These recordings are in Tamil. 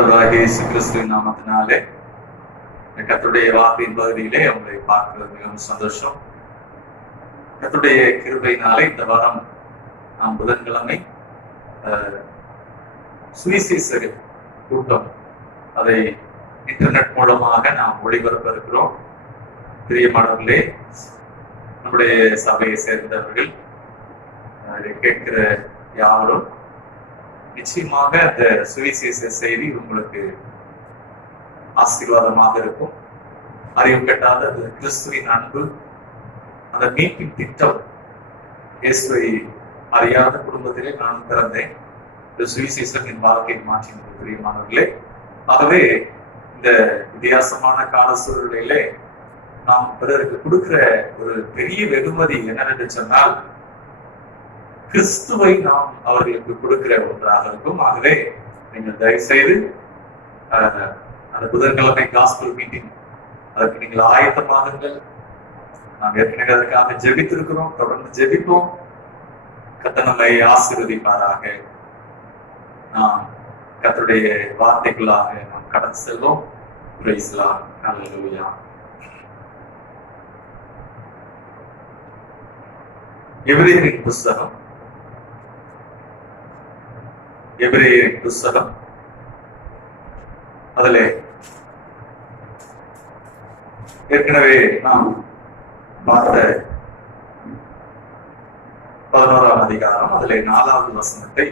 இயேசு கிறிஸ்துவின் நாமத்தினாலே கர்த்தருடைய வார்த்தையின் பகுதியிலே உங்களை பார்க்கிறது மிகவும் சந்தோஷம். கர்த்தருடைய கிருபையினாலே இந்த வாரம் நாம் புதன்கிழமை சுவிசேஷ கூட்டம் அதை இன்டர்நெட் மூலமாக நாம் ஒளிபரப்ப இருக்கிறோம். பிரியமானவர்களே, நம்முடைய சபையை சேர்ந்தவர்கள் கேட்கிற யாவரும் நிச்சயமாக அந்த சுவிசேஷ செய்தி உங்களுக்கு ஆசீர்வாதமாக இருக்கும். அறிவு கட்டாத அந்த கிறிஸ்துவின் அன்பு, அந்த மீட்பின் திட்டம், இயேசுவை அறியாத குடும்பத்திலே நான் பிறந்தேன். இந்த சுவிசேஷம் என் வாழ்க்கையை மாற்றினது பிரியமானவர்களே. ஆகவே இந்த வித்தியாசமான கால சூழ்நிலையிலே நாம் பிறருக்கு கொடுக்கிற ஒரு பெரிய வெகுமதி என்னவென்று சொன்னால் கிறிஸ்துவை நாம் அவர்களுக்கு கொடுக்கிற ஒன்றாக இருக்கும். ஆகவே நீங்கள் தயவு செய்து அந்த புதன்கிழமை காஸ்பல் மீட்டிங் அதற்கு நீங்கள் ஆயத்தமாகுங்கள். நாம் ஏற்கனவே அதற்காக ஜெபித்திருக்கிறோம், தொடர்ந்து ஜெபிப்போம். கர்த்தர் நம்மை ஆசீர்வதிப்பாராக. நாம் கர்த்தருடைய வார்த்தைக்குள்ளாக நாம் கடந்து செல்வோம். Praise the Lord. ஹல்லேலூயா. எபிரேயரின் புஸ்தகம் எபிரேயரின் புஸ்தகம் அதிலே ஏற்கனவே நாம் பார்த்த 11ஆம் அதிகாரம் அதிலே 4வது வசனத்தை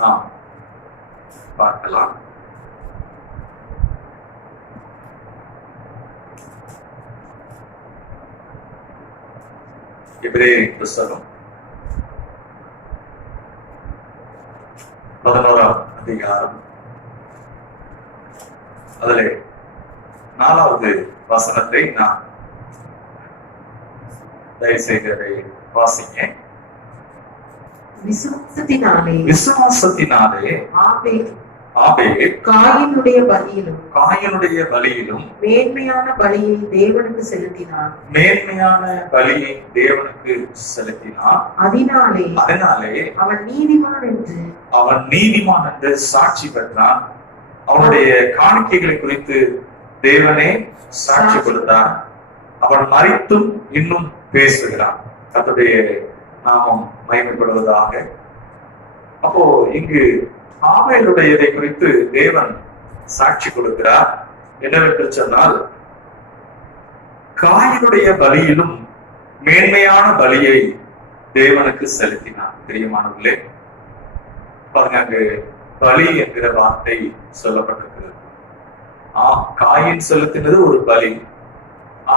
நாம் பார்க்கலாம். எபிரேயரின் புஸ்தகம் 11ஆம் அதிகாரம் அதிலே 4வது வசனத்தை நான் தயவு செய்து வாசிங்க. விசுவாசத்தினாலே ஆபேல் காயினுடைய பலியிலும் மேன்மையான பலியை தேவனுக்கு செலுத்தினான். அதனாலே அவன் நீதிமான் என்று சாட்சி பெற்றான். அவனுடைய காணிக்கைகளை குறித்து தேவனே சாட்சி கொடுத்தான். அவன் மரித்தும் இன்னும் பேசுகிறான். கர்த்தருடைய நாமம் மகிமைப்படுவதாக. அப்போ இங்கு ஆபேலுடையதை குறித்து தேவன் சாட்சி கொடுக்கிறார். என்னவென்று சொன்னால், காயினுடைய பலியிலும் மேன்மையான பலியை தேவனுக்கு செலுத்தினார். பிரியமானவர்களே, பாருங்க, அங்கு பலி என்கிற வார்த்தை சொல்லப்பட்டிருக்கிறது. காயின் செலுத்தினது ஒரு பலி,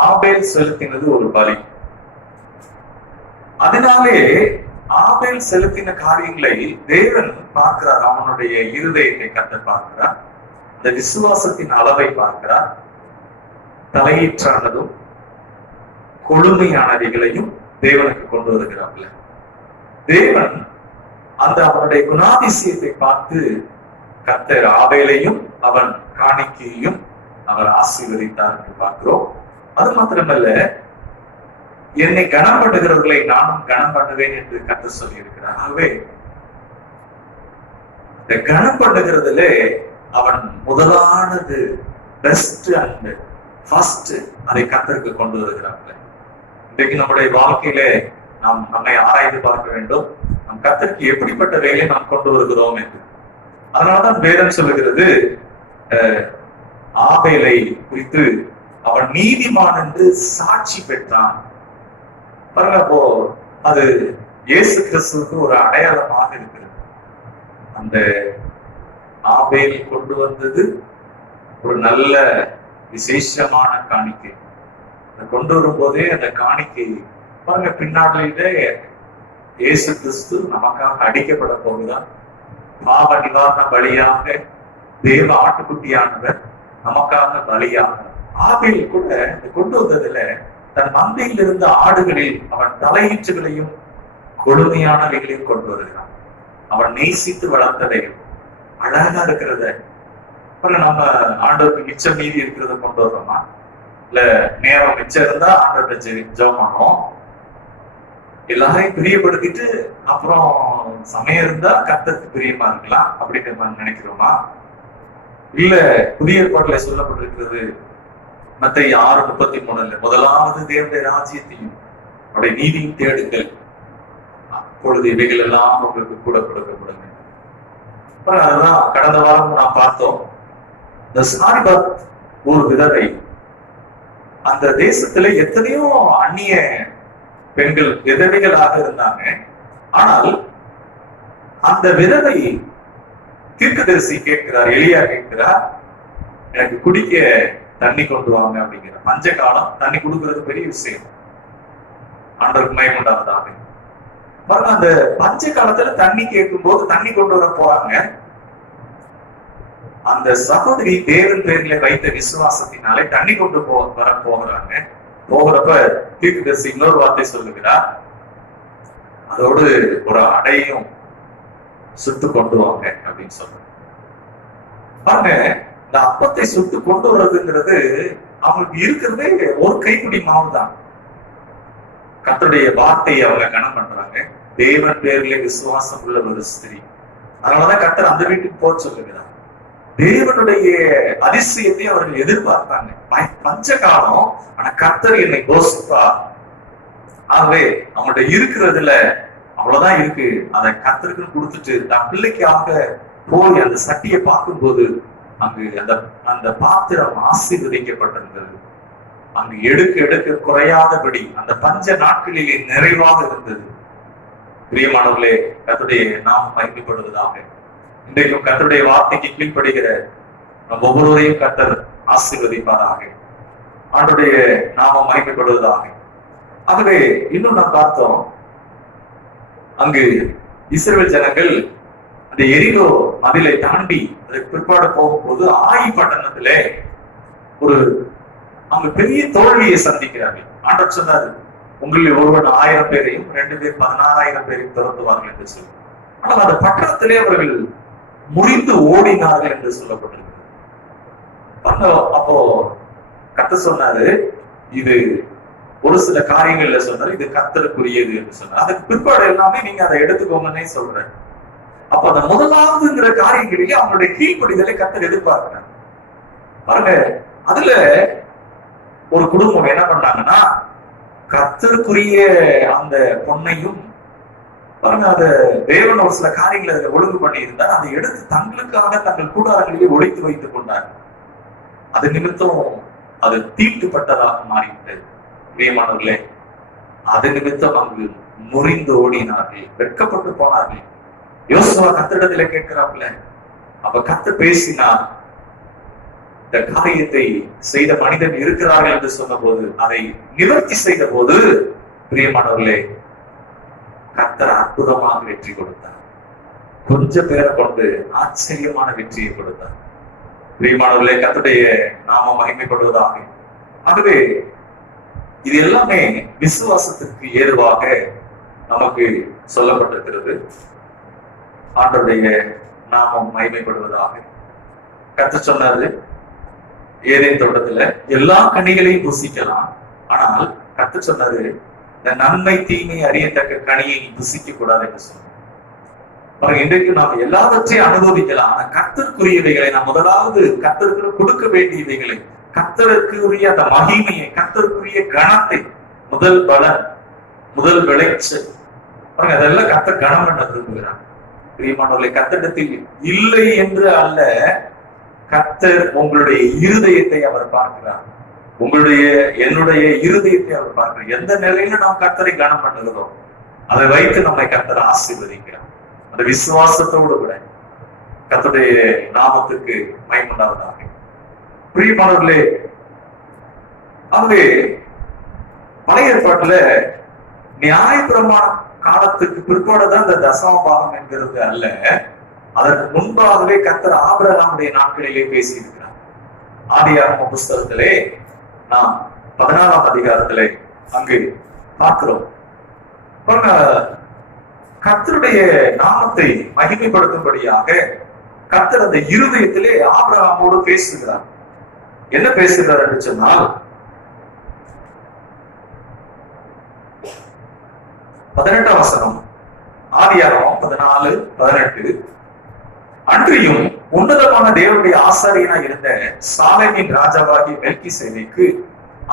ஆபேல் செலுத்தினது ஒரு பலி. அதனாலே ஆபேல் செலுத்தின காரியங்களை தேவன் பார்க்கிறார். அவனுடைய இருதயத்தை கர்த்தர் பார்க்கிறார். அந்த விசுவாசத்தின் அளவை பார்க்கிறார். தலையீற்றானதும் கொழுமையானவைகளையும் தேவனுக்கு கொண்டு வருகிறார்கள். தேவன் அந்த அவனுடைய குணாதிசயத்தை பார்த்து கர்த்தர் ஆபேலையும் அவன் காணிக்கையையும் அவர் ஆசீர்வதித்தார் என்று பார்க்கிறோம். அது மாத்திரமல்ல, என்னை கனம் பண்ணுகிறவர்களை நானும் கனம் பண்ணுவேன் என்று கர்த்தர் சொல்லி இருக்கிறார். ஆகவே இந்த கனம் பண்ணுகிறதுல அவன் முதலானது பெஸ்ட் அண்ட் ஃபர்ஸ்ட் அதை கர்த்தருக்கு கொண்டு வருகிறார்கள். இன்றைக்கு நம்முடைய வாழ்க்கையில நாம் நம்மை ஆராய்ந்து பார்க்க வேண்டும். நம் கர்த்தருக்கு எப்படிப்பட்ட வேலையை நாம் கொண்டு வருகிறோம் என்று. அதனால்தான் வேதம் சொல்லுகிறது, ஆபேலை குறித்து அவன் நீதிமான் என்று சாட்சி பெற்றான். பாருங்க, அப்போ அது இயேசு கிறிஸ்துவுக்கு ஒரு அடையாளமாக இருக்கிறது. அந்த ஆபேல் கொண்டு வந்தது ஒரு நல்ல விசேஷமான காணிக்கை. கொண்டு வரும்போதே அந்த காணிக்கை பாருங்க, பின்னாடிலே இயேசு கிறிஸ்து நமக்காக அடிக்கப்பட போகிறார். பாவ நிவாரண பலியாக தேவ ஆட்டுக்குட்டியானவர் நமக்காக பலியாக. ஆபேல் கூட கொண்டு வந்ததுல தன் மந்தையில் இருந்த ஆடுகளில் அவன் தலையீற்றுகளையும் கொடுமையானவைகளையும் கொண்டு வருகிறான். அவன் நேசித்து வளர்த்ததையும் அழகா இருக்கிறத நம்ம ஆண்டவருக்கு மிச்சம் மீதி இருக்கிறத கொண்டு வர்றோமா? இல்ல நேரம் மிச்சம் இருந்தா ஆண்டவர்கிட்ட ஜெபம் பண்ணுவோம். எல்லாரையும் பிரியப்படுத்திட்டு அப்புறம் சமயம் இருந்தா கர்த்தருக்கு பிரியமா இருக்கலாம் அப்படின்னு நம்ம நினைக்கிறோமா? இல்ல புதிய ஏற்பாட்டில் சொல்லப்பட்டிருக்கிறது மத்தேயு 6:33 முதலாவது தேவனுடைய ராஜ்யத்தையும் அவருடைய நீதியும் தேடுங்கள், அப்பொழுது இவைகள் எல்லாம் உங்களுக்கு கூட கொடுக்கப்படும். அதுதான் கடந்த வாரம் நாம் பார்த்தோம். இந்த சாரிபாத் ஒரு விதவை, அந்த தேசத்துல எத்தனையோ அந்நிய பெண்கள் விதவைகளாக இருந்தாங்க. ஆனால் அந்த விதவை தீர்க்கதரிசி கேட்கிறார், எலியா கேட்கிறார், எனக்கு குடிக்க தண்ணி கொண்டு வாங்க அப்படிங்கிற. பஞ்ச காலம் தண்ணி கொடுக்கறது பெரிய விஷயம், ஆண்டவருக்கு மகிமை உண்டாவதாக. அந்த பஞ்ச காலத்துல தண்ணி கேட்கும் போது தண்ணி கொண்டு வர போறாங்க. அந்த சகோதரி தேவன் பேரில வைத்த விசுவாசத்தினாலே தண்ணி கொண்டு வர போகிறாங்க. போகிறப்ப தீர்க்கதரிசி இன்னொரு வார்த்தை சொல்லுகிறார், அதோடு ஒரு அடையும் சுட்டு கொண்டு வாங்க அப்படின்னு சொல்றாங்க. பாருங்க, இந்த அப்பத்தை சுட்டு கொண்டு வர்றதுங்கிறது அவங்களுக்கு இருக்கிறதே ஒரு கைப்பிடி மாவு தான். கர்த்தருடைய வார்த்தையை அவங்க கனம் பண்றாங்க. தேவன் பேரிலே விசுவாசம் உள்ள ஒரு ஸ்திரீ, அதனாலதான் கர்த்தர் அந்த வீட்டுக்கு போக சொல்லுகிறார். தேவனுடைய அதிசயத்தை அவர்கள் எதிர்பார்த்தாங்க. பஞ்ச காலம், ஆனா கர்த்தர் என்னை போஷிப்பார். ஆகவே அவங்கள்ட்ட இருக்கிறதுல அவ்வளவுதான் இருக்கு, அதை கர்த்தருக்கு கொடுத்துட்டு தன் பிள்ளைக்காக போய் அந்த சட்டியை பார்க்கும்போது அங்கு அந்த பாத்திரம் ஆசீர்வதிக்கப்பட்டிருந்தது. அங்கு எடுக்க எடுக்க குறையாதபடி அந்த பஞ்ச நாட்களிலே நிறைவாக இருந்தது. பிரியமானவர்களே, கர்த்தருடைய நாம் மகிமைப்படுவதாக. இன்றைக்கும் கர்த்தருடைய வார்த்தைக்கு கீழ்ப்படுகிற நம் ஒவ்வொருவரையும் கர்த்தர் ஆசீர்வதிப்பாராக. ஆண்டவருடைய நாம மகிமைப்படுவதாக. ஆகவே இன்னும் நாம் பார்த்தோம், அங்கு இஸ்ரவேல் ஜனங்கள் அந்த எரிகோ மதிலை தாண்டி அதற்கு பிற்பாடு போகும்போது ஆயி பட்டணத்திலே ஒரு அங்கு பெரிய தோல்வியை சந்திக்கிறார்கள். ஆண்டவர் சொன்னாரு, உங்களில் ஒருவன் 1000 பேரையும் 2 பேர் 16,000 பேரையும் துரத்துவார்கள் என்று சொல்லி. ஆனால் அந்த பட்டணத்திலே அவர்கள் முறிந்து ஓடினார்கள் என்று சொல்லப்பட்டிருக்கிறது. அப்போ கர்த்தர் சொன்னாரு, இது ஒரு சில காரியங்கள்ல சொன்னாரு, இது கர்த்தருக்குரியது என்று சொன்னார். அதுக்கு பிற்பாடு எல்லாமே நீங்க அதை எடுத்துக்கோங்கன்னே சொல்றேன். அப்ப அந்த முதலாவதுங்கிற காரியங்களிலே அவங்களுடைய கீழ்ப்படிதலை கர்த்தர் எதிர்பார்க்கிறார். பாருங்க, அதுல ஒரு குடும்பம் என்ன பண்ணாங்கன்னா, கர்த்தருக்குரிய அந்த பொண்ணையும் பாருங்க, அத தேவன் ஒரு சில காரியங்களை அதுல ஒழுங்கு பண்ணி இருந்தார். அதை எடுத்து தங்களுக்காக தங்கள் கூடாரங்களிலே ஒழித்து வைத்துக் கொண்டார். அது நிமித்தம் அது தீட்டுப்பட்டதாக மாறிவிட்டது. பிரியமானவர்களே, அது நிமித்தம் அங்கு முறிந்து ஓடினார்கள், வெட்கப்பட்டு போனார்கள். யோசுவா கர்த்தரிடத்துல கேட்கிறாப்ல, அப்ப கர்த்தர் பேசினார், இந்த காரியத்தை செய்த மனிதன் இருக்கிறார்கள் என்று சொன்ன போது, அதை நிவர்த்தி செய்த போது, பிரியமானவர்களே, கர்த்தர் அற்புதமாக வெற்றி கொடுத்தார். கொஞ்சம் பேரை கொண்டு ஆச்சரியமான வெற்றியை கொடுத்தார். பிரியமானவர்களே, கர்த்தருடைய நாம மகிமைப்படுவதாக. ஆகவே இது எல்லாமே விசுவாசத்திற்கு ஏதுவாக நமக்கு சொல்லப்பட்டிருக்கிறது. ஆண்டவருடைய நாமம் மகிமைப்படுவதாக. கர்த்தர் சொன்னாரு, ஏதேன் தோட்டத்துல எல்லா கனிகளையும் புசிக்கலாம், ஆனால் கர்த்தர் சொன்னாரு, இந்த நன்மை தீமை அறியத்தக்க கனியை நீ புசிக்க கூடாது என்று சொன்னார். இன்றைக்கு நாம் எல்லாவற்றையும் அனுபவிக்கலாம், ஆனா கர்த்தருக்குரியவைகளை நாம் முதலாவது கர்த்தருக்கு கொடுக்க வேண்டியவைகளை, கர்த்தருக்குரிய அந்த மகிமையை, கர்த்தருக்குரிய கணத்தை, முதல் பலன், முதல் விளைச்சல், அதெல்லாம் கர்த்தர் கணம் பண்ண விரும்புகிறார். பிரியமானவர்களை, கர்த்தரிடத்தில் இல்லை என்று அல்ல, கர்த்தர் உங்களுடைய இருதயத்தை அவர் பார்க்கிறார். உங்களுடைய என்னுடைய இருதயத்தை அவர் பார்க்கிறார். எந்த நிலையில நாம் கர்த்தரை கனம் பண்ணுகிறோம், அதை வைத்து நம்மை கர்த்தர் ஆசீர்வதிக்கிறார். அந்த விசுவாசத்தோடு கூட கர்த்தருடைய நாமத்துக்கு மகிமையுண்டாவதாக. பிரியமானவர்களே, ஆகவே பழைய ஏற்பாட்டுல நியாயப்பிரமாண காலத்துக்கு பிற்பாடுதான் இந்த தசம பாகம் என்கிறது அல்ல, அதற்கு முன்பாகவே கர்த்தர் ஆபிரகாமுடைய நாட்களிலே பேசியிருக்கிறார். ஆதியாகம புஸ்தகத்திலே நாம் 14ஆம் அதிகாரத்திலே அங்கு பார்க்கிறோம். கர்த்தருடைய நாமத்தை மகிமைப்படுத்தும்படியாக கர்த்தர் அந்த இருதயத்திலே ஆபிரகாமோடு பேசுகிறார். என்ன பேசுகிறார் என்று சொன்னால், 18ஆம் வசனம், ஆதியாகமம் 14:18, அன்றியும் உன்னதமான தேவனுடைய ஆசாரியனா இருந்த சாலேமின் ராஜாவாகி மெல்கிசேதேக்கு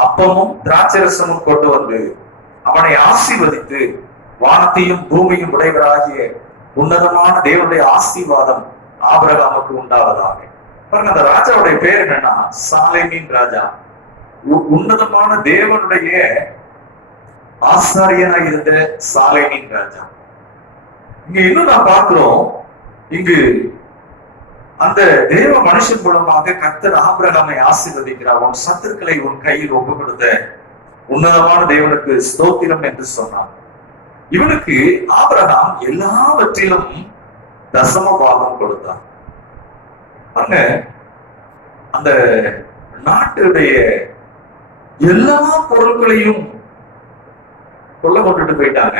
அப்பமும் திராட்சரசமும் கொண்டு வந்து அவனை ஆசீர்வதித்து, வானத்தையும் பூமியும் உடையவராகிய உன்னதமான தேவனுடைய ஆசீர்வாதம் ஆபிரகாமுக்கு உண்டாவதாக. பாருங்க, அந்த ராஜாவுடைய பேர் என்னன்னா சாலேமின் ராஜா. உன்னதமான தேவனுடைய ஆசாரியனா இருந்த சாலேமின் ராஜா. இங்க இன்னும் நான் பார்க்கிறோம், இங்கு அந்த தேவ மனுஷன் மூலமாக கர்த்தர் ஆபிரகாமை ஆசீர்வதிக்கிறார். உன் சத்துருக்களை உன் கையில் ஒப்பு கொடுத்த உன்னதமான தேவனுக்கு ஸ்தோத்திரம் என்று சொன்னார். இவனுக்கு ஆபிரகாம் எல்லாவற்றிலும் தசம பாகம் கொடுத்தார். அந்த நாட்டுடைய எல்லா பொருட்களையும் கொள்ள கொண்டுட்டு போயிட்டாங்க.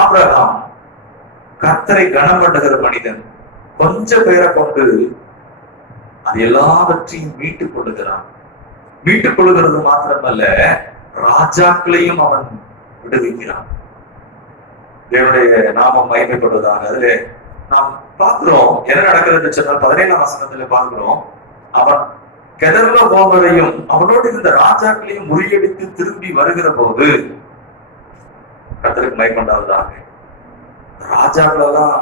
ஆபிரகாம் கர்த்தரை கனம் பண்ணுகிற மனிதன், கொஞ்சம் பேரை கொண்டு அது எல்லாவற்றையும் மீட்டுக் கொள்ளுகிறான். மீட்டுக் கொள்ளுகிறது மாத்திரமல்ல, ராஜாக்களையும் அவன் விடுவிக்கிறான். தேவனுடைய நாமம் மகிமைப்படுவதாக. அதுல நாம் பார்க்கிறோம் என்ன நடக்கிறது சொன்னால் 17ஆம் வசனத்துல பார்க்கிறோம், அவன் கெதர்ல போவதையும் அவனோடு இருந்த ராஜாக்களையும் முறியடித்து திரும்பி வருகிற போது, கர்த்தருக்கு மகிமையுண்டாவதாக, ராஜாக்களெல்லாம்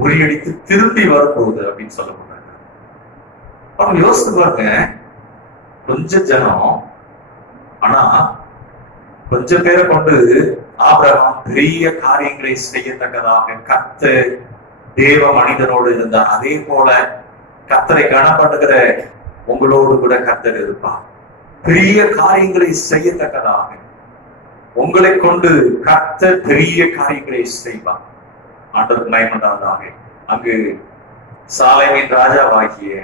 முறியடித்து திரும்பி வரப்போகுது அப்படின்னு சொல்லப்படுறாங்க. அவங்க யோசித்து பாருங்க, கொஞ்ச ஜனம், ஆனா கொஞ்ச பேரை கொண்டு ஆபிரகாம் பெரிய காரியங்களை செய்யத்தக்கதாக கர்த்தர் தேவ மனிதனோடு இருந்தார். அதே போல கர்த்தரை கனப்படுகிற உங்களோடு கூட கர்த்தர் இருப்பார். பெரிய காரியங்களை செய்யத்தக்கதாக உங்களை கொண்டு கர்த்தர் பெரிய காரியங்களை செய்வார். ஆண்டவருக்கு மகிமையுண்டாவதாக. அங்கு சாலேமின் ராஜாவாகிய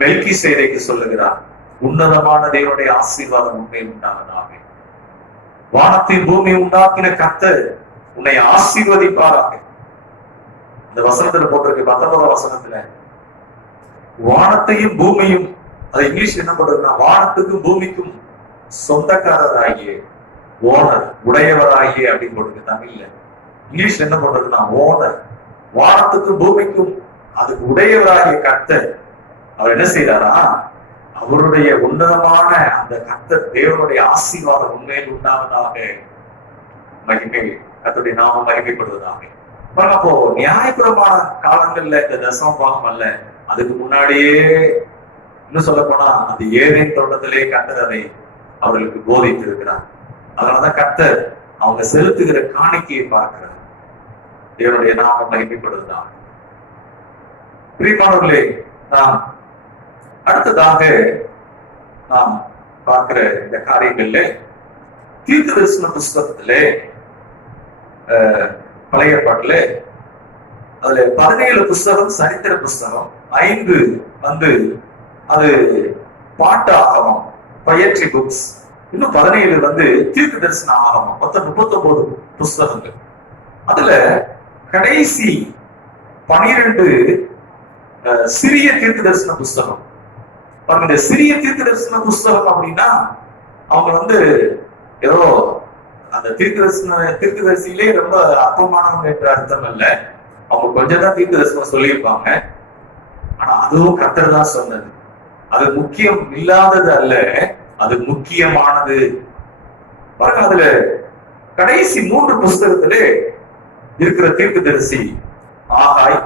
மெல்கிசேதேக்கு சொல்லுகிறார், உன்னதமான தேவனுடைய ஆசீர்வாதம் உண்மையில் உண்டாவதாக. வானத்தின் பூமியை உண்டாக்கின கர்த்தர் உன்னை ஆசீர்வதிப்பாராக. இந்த வசனத்துல போட்டிருக்கு 19ஆம் வசனத்துல, வானத்தையும் பூமியும், அது இங்கிலீஷ் என்ன பண்றதுன்னா, வானத்துக்கும் பூமிக்கும் சொந்தக்காரராகிய, ஓனர், உடையவராகிய அப்படின்னு போட்டிருக்கு தமிழ்ல. இங்கிலீஷ்ல என்ன பண்றதுன்னா ஓனர். வானத்துக்கும் பூமிக்கும் அதுக்கு உடையவராகிய கர்த்தர் அவர் என்ன செய்யறாரா, அவருடைய உன்னதமான அந்த கர்த்தர் தேவனுடைய ஆசீர்வாதம் உண்மையில் உண்டாவதாக, மகிமை கர்த்தருடைய நாமம் மகிமைப்படுவதாக. அப்போ நியாயபுரமான காலங்கள்ல இந்த தசம பாகம் அல்ல, அதுக்கு முன்னாடியே இன்னும் சொல்ல போனா அந்த ஏதேன் தோட்டத்திலே கர்த்தர் அதை அவர்களுக்கு போதித்து இருக்கிறார். அதனாலதான் கர்த்தர் அவங்க செலுத்துகிற காணிக்கையை பார்க்கிறார். தேவனுடைய நாமம் மகிமைப்படுவதாக. பிரியமானவர்களே, நாம் அடுத்ததாக நாம் பார்க்கிற இந்த காரியங்கள்ல தீர்க்க தரிசன புஸ்தகத்திலே பழைய ஏற்பாட்டுல அதுல 17 புஸ்தகம் சரித்திர புஸ்தகம், 5 அது பாட்டு ஆகமம், பயிற்சி புக்ஸ், இன்னும் 17 தீர்க்க தரிசன ஆகமம். மொத்தம் 39 புஸ்தகங்கள். அதுல கடைசி 12 சிறிய தீர்க்க தரிசன புஸ்தகம். இந்த சிறிய தீர்க்க தரிசன புஸ்தகம் அப்படின்னா அவங்க ஏதோ அந்த தீர்க்கதரிசியிலே ரொம்ப அற்பமானவங்க என்ற அர்த்தம் அல்ல. அவங்க கொஞ்சம் தான் தீர்க்க தரிசனம் சொல்லியிருப்பாங்க. ஆனா அதுவும் கர்த்தர் தான் சொன்னது. அது முக்கியம் இல்லாதது அல்ல, அது முக்கியமானது. பாருங்க, அதுல கடைசி 3 புஸ்தகத்திலே இருக்கிற தீர்க்கதரிசி ஆகாய்,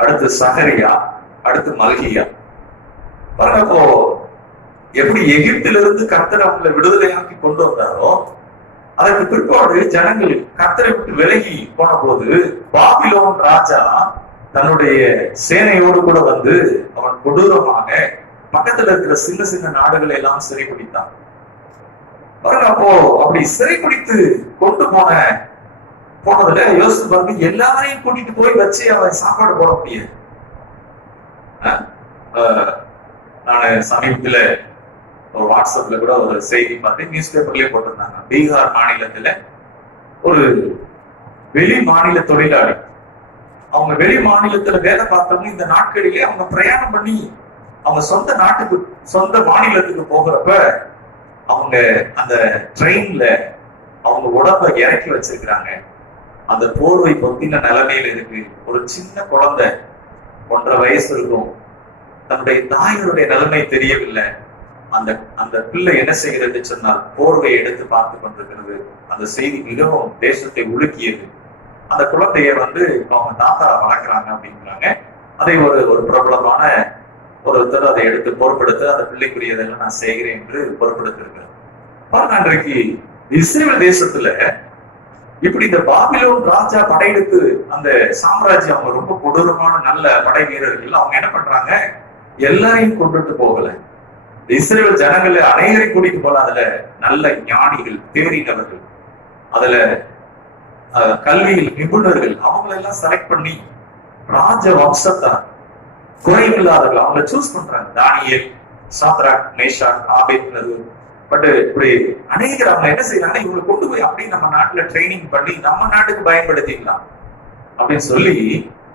அடுத்து சகரியா, அடுத்து மல்கியா. பாருங்க, அப்போ எப்படி எகிப்திலிருந்து கர்த்தர் அவங்களை விடுதலையாக்கி கொண்டு வந்தாரோ, அதற்கு பிற்பாடு ஜனங்கள் கர்த்தரை விட்டு விலகி போன போது பாபிலோன் ராஜா தன்னுடைய சேனையோடு கூட அவன் கொடூரமாக பக்கத்துல இருக்கிற சின்ன சின்ன நாடுகளை எல்லாம் சிறைப்பிடித்தான். பாருங்க, அப்போ அப்படி சிறைப்பிடித்து கொண்டு போனதுல யோசித்து பாருங்க, எல்லாரையும் கூட்டிட்டு போய் வச்சு அவன் சாப்பாடு போட முடியாது. நான் சமீபத்துல ஒரு வாட்ஸ்அப்ல கூட ஒரு செய்தி பார்த்து நியூஸ் பேப்பர்லயே போட்டிருந்தாங்க. பீகார் மாநிலத்துல ஒரு வெளி மாநில தொழிலாளி, அவங்க வெளி மாநிலத்துல வேலை பார்த்தவங்க இந்த நாட்களிலே அவங்க பிரயாணம் பண்ணி அவங்க சொந்த நாட்டுக்கு, சொந்த மாநிலத்துக்கு போகிறப்ப அவங்க அந்த ட்ரெயின்ல அவங்க உடம்ப இறக்கி வச்சிருக்கிறாங்க. அந்த போர்வை பொத்தின நிலைமையில இருக்கு. ஒரு சின்ன குழந்தை 1.5 வயசு இருக்கும். தன்னுடைய தாயினுடைய நிலைமை தெரியவில்லை. அந்த அந்த பிள்ளை என்ன செய்கிறது சொன்னால் போர்வை எடுத்து பார்த்து கொண்டிருக்கிறது. அந்த செய்தி மிகவும் தேசத்தை உலுக்கியது. அந்த குழந்தைய அவங்க தாத்தா வளர்க்குறாங்க அப்படிங்கிறாங்க. அதை ஒரு பிரபலமான ஒருத்தர் அதை எடுத்து பொறுப்படுத்த அந்த பிள்ளைக்குரியதெல்லாம் நான் செய்கிறேன் என்று பொறுப்படுத்திருக்கிறார். பாருங்க, அன்றைக்கு இஸ்ரேல் தேசத்துல இப்படி இந்த பாபிலோன் ராஜா படையெடுத்து அந்த சாம்ராஜ்யம், அவங்க ரொம்ப கொடூரமான நல்ல படை வீரர்கள், அவங்க என்ன பண்றாங்க, எல்லாரையும் கொண்டுட்டு போகல. இஸ்ரேல் ஜனங்கள்ல அனைவரை கூட்டிட்டு போல. அதுல நல்ல ஞானிகள், தேறினவர்கள், அதுல கல்வியில் நிபுணர்கள், அவங்களெல்லாம் செலக்ட் பண்ணி ராஜ வம்சத்தார், குறைவில்லாதவர்கள் அவங்களை சூஸ் பண்றாங்க. தானியேல், சாத்ராக், மேஷாக், ஆபேத்நேகோ. பட் இப்படி அநேகர் அவங்க என்ன செய்யறாங்க, இவங்களை கொண்டு போய் அப்படி நம்ம நாட்டுல ட்ரைனிங் பண்ணி நம்ம நாட்டுக்கு பயன்படுத்திக்கலாம் அப்படின்னு சொல்லி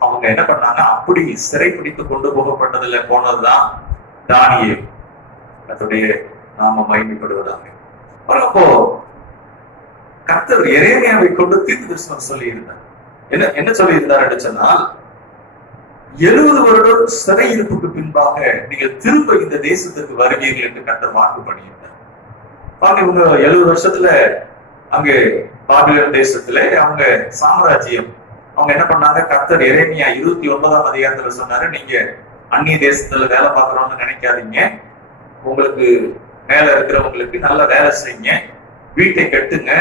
அவங்க என்ன பண்ணாங்க, அப்படி சிறைப்பிடித்து கொண்டு போகப்பட்டதுல போனதுதான் தானியேல். அதனுடைய நாம மகிமைப்படுவதாக. அப்போ கர்த்தர் எரேமியாவை கொண்டு தீர்க்கதரிசனம் சொல்லி இருந்தார். என்ன சொல்லி இருந்தார் என்று சொன்னால், 70 வருடம் சிறையிருப்புக்கு பின்பாக நீங்கள் திரும்ப இந்த தேசத்துக்கு வருவீர்கள் என்று கர்த்தர் வாக்கு பண்ணியிருந்தார். இவங்க 70 வருஷத்துல அங்க பாபிலோன் தேசத்துல அவங்க சாம்ராஜ்யம், அவங்க என்ன பண்ணாங்க, கர்த்தர் எரேமியா 29ஆம் அதிகாரத்துல சொன்னாரு, நீங்க அந்நிய தேசத்துல வேலை பார்க்கறோம்னு நினைக்காதீங்க. உங்களுக்கு மேல இருக்கிறவங்களுக்கு நல்ல வேலை செய்யுங்க, வீட்டை கட்டுங்க,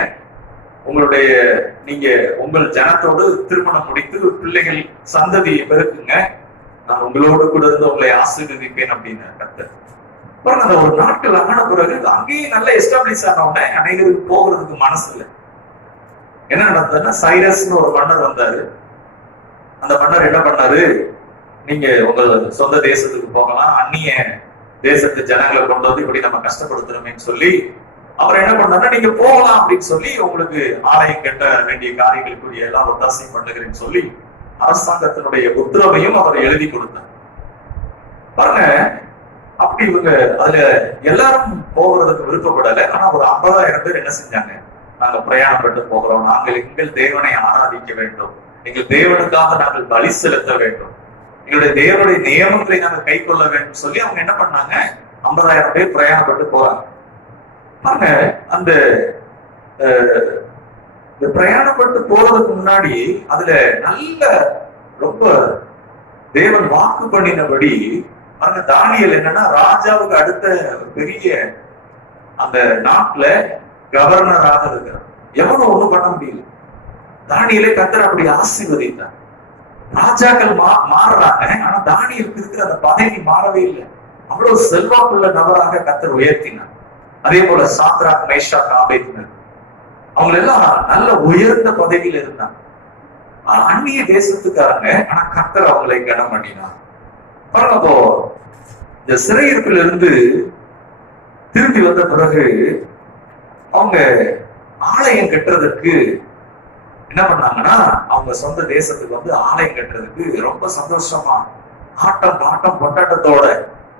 உங்களுடைய நீங்க உங்கள் ஜனத்தோடு திருமணம் முடித்து பிள்ளைகள் சந்ததியை பெருக்குங்க, நான் உங்களோடு கூட இருந்து உங்களை ஆசீர்வதிப்பேன் அப்படின்னு கர்த்தர். அந்த ஒரு நாட்கள் ஆன பிறகு அங்கேயே நல்ல எஸ்டாப்ளிஷ் ஆனவுடனே அனைவருக்கு போகிறதுக்கு மனசு இல்லை. என்ன நடந்ததுன்னா, சைரஸ்னு ஒரு மன்னர் வந்தாரு. அந்த மன்னர் என்ன பண்ணாரு, நீங்க உங்க சொந்த தேசத்துக்கு போகலாம், அந்நிய தேசத்து ஜனங்களை கொண்டு வந்து இப்படி நம்ம கஷ்டப்படுத்துறோமேன்னு சொல்லி அவர் என்ன பண்ணாரு, நீங்க போகலாம் அப்படின்னு சொல்லி உங்களுக்கு ஆலயம் கட்ட வேண்டிய காரியங்களுக்குரிய எல்லாம் ஒத்தாசையும் பண்ணுகிறேன்னு சொல்லி அரசாங்கத்தினுடைய உத்தரவையும் அவர் எழுதி கொடுத்தார். பாருங்க, அப்படி இவங்க அதுல எல்லாரும் போகிறதுக்கு விருப்பப்படல. ஆனா ஒரு 50,000 பேர் என்ன செஞ்சாங்க, நாங்க பிரயாணப்பட்டு போகிறோம், நாங்கள் எங்கள் தேவனை ஆராதிக்க வேண்டும், எங்கள் தேவனுக்காக நாங்கள் பலி செலுத்த வேண்டும், எங்களுடைய தேவனுடைய நியமங்களை நாங்கள் கை கொள்ள வேண்டும் சொல்லி அவங்க என்ன பண்ணாங்க, 50,000 பேர் பிரயாணப்பட்டு போறாங்க. பாருங்க, அந்த பிரயாணப்பட்டு போறதுக்கு முன்னாடி அதுல நல்ல ரொம்ப தேவன் வாக்கு பண்ணினபடி அந்த தானியேல் என்னன்னா, ராஜாவுக்கு அடுத்த பெரிய அந்த நாட்டுல கவர்னராக இருக்கிறார். எவனும் ஒண்ணும் பண்ண முடியல. தானியேலை கர்த்தர் அப்படி ஆசீர்வதித்தார். ராஜாக்கள் மாறுறாங்க, ஆனா தானியேலுக்கு இருக்கிற அந்த பதவி மாறவே இல்லை. அவ்வளவு செல்வாக்குள்ள நபராக கர்த்தர் உயர்த்தினார். அதே போல சாத்ராக், மேஷாக், ஆபேத்நேகோ அவங்க எல்லாம் நல்ல உயர்ந்த பதவியில இருந்தாங்க. அந்நிய தேசத்துக்காரங்க, ஆனா கர்த்தர் அவங்களை கனம் பண்ணினார். அப்போ இந்த சிறையிருப்பில் இருந்து திரும்பி வந்த பிறகு அவங்க ஆலயம் கட்டுறதுக்கு என்ன பண்ணாங்கன்னா, அவங்க சொந்த தேசத்துக்கு ஆலயம் கட்டுறதுக்கு ரொம்ப சந்தோஷமா ஆட்டம் பாட்டம் கொண்டாட்டத்தோட,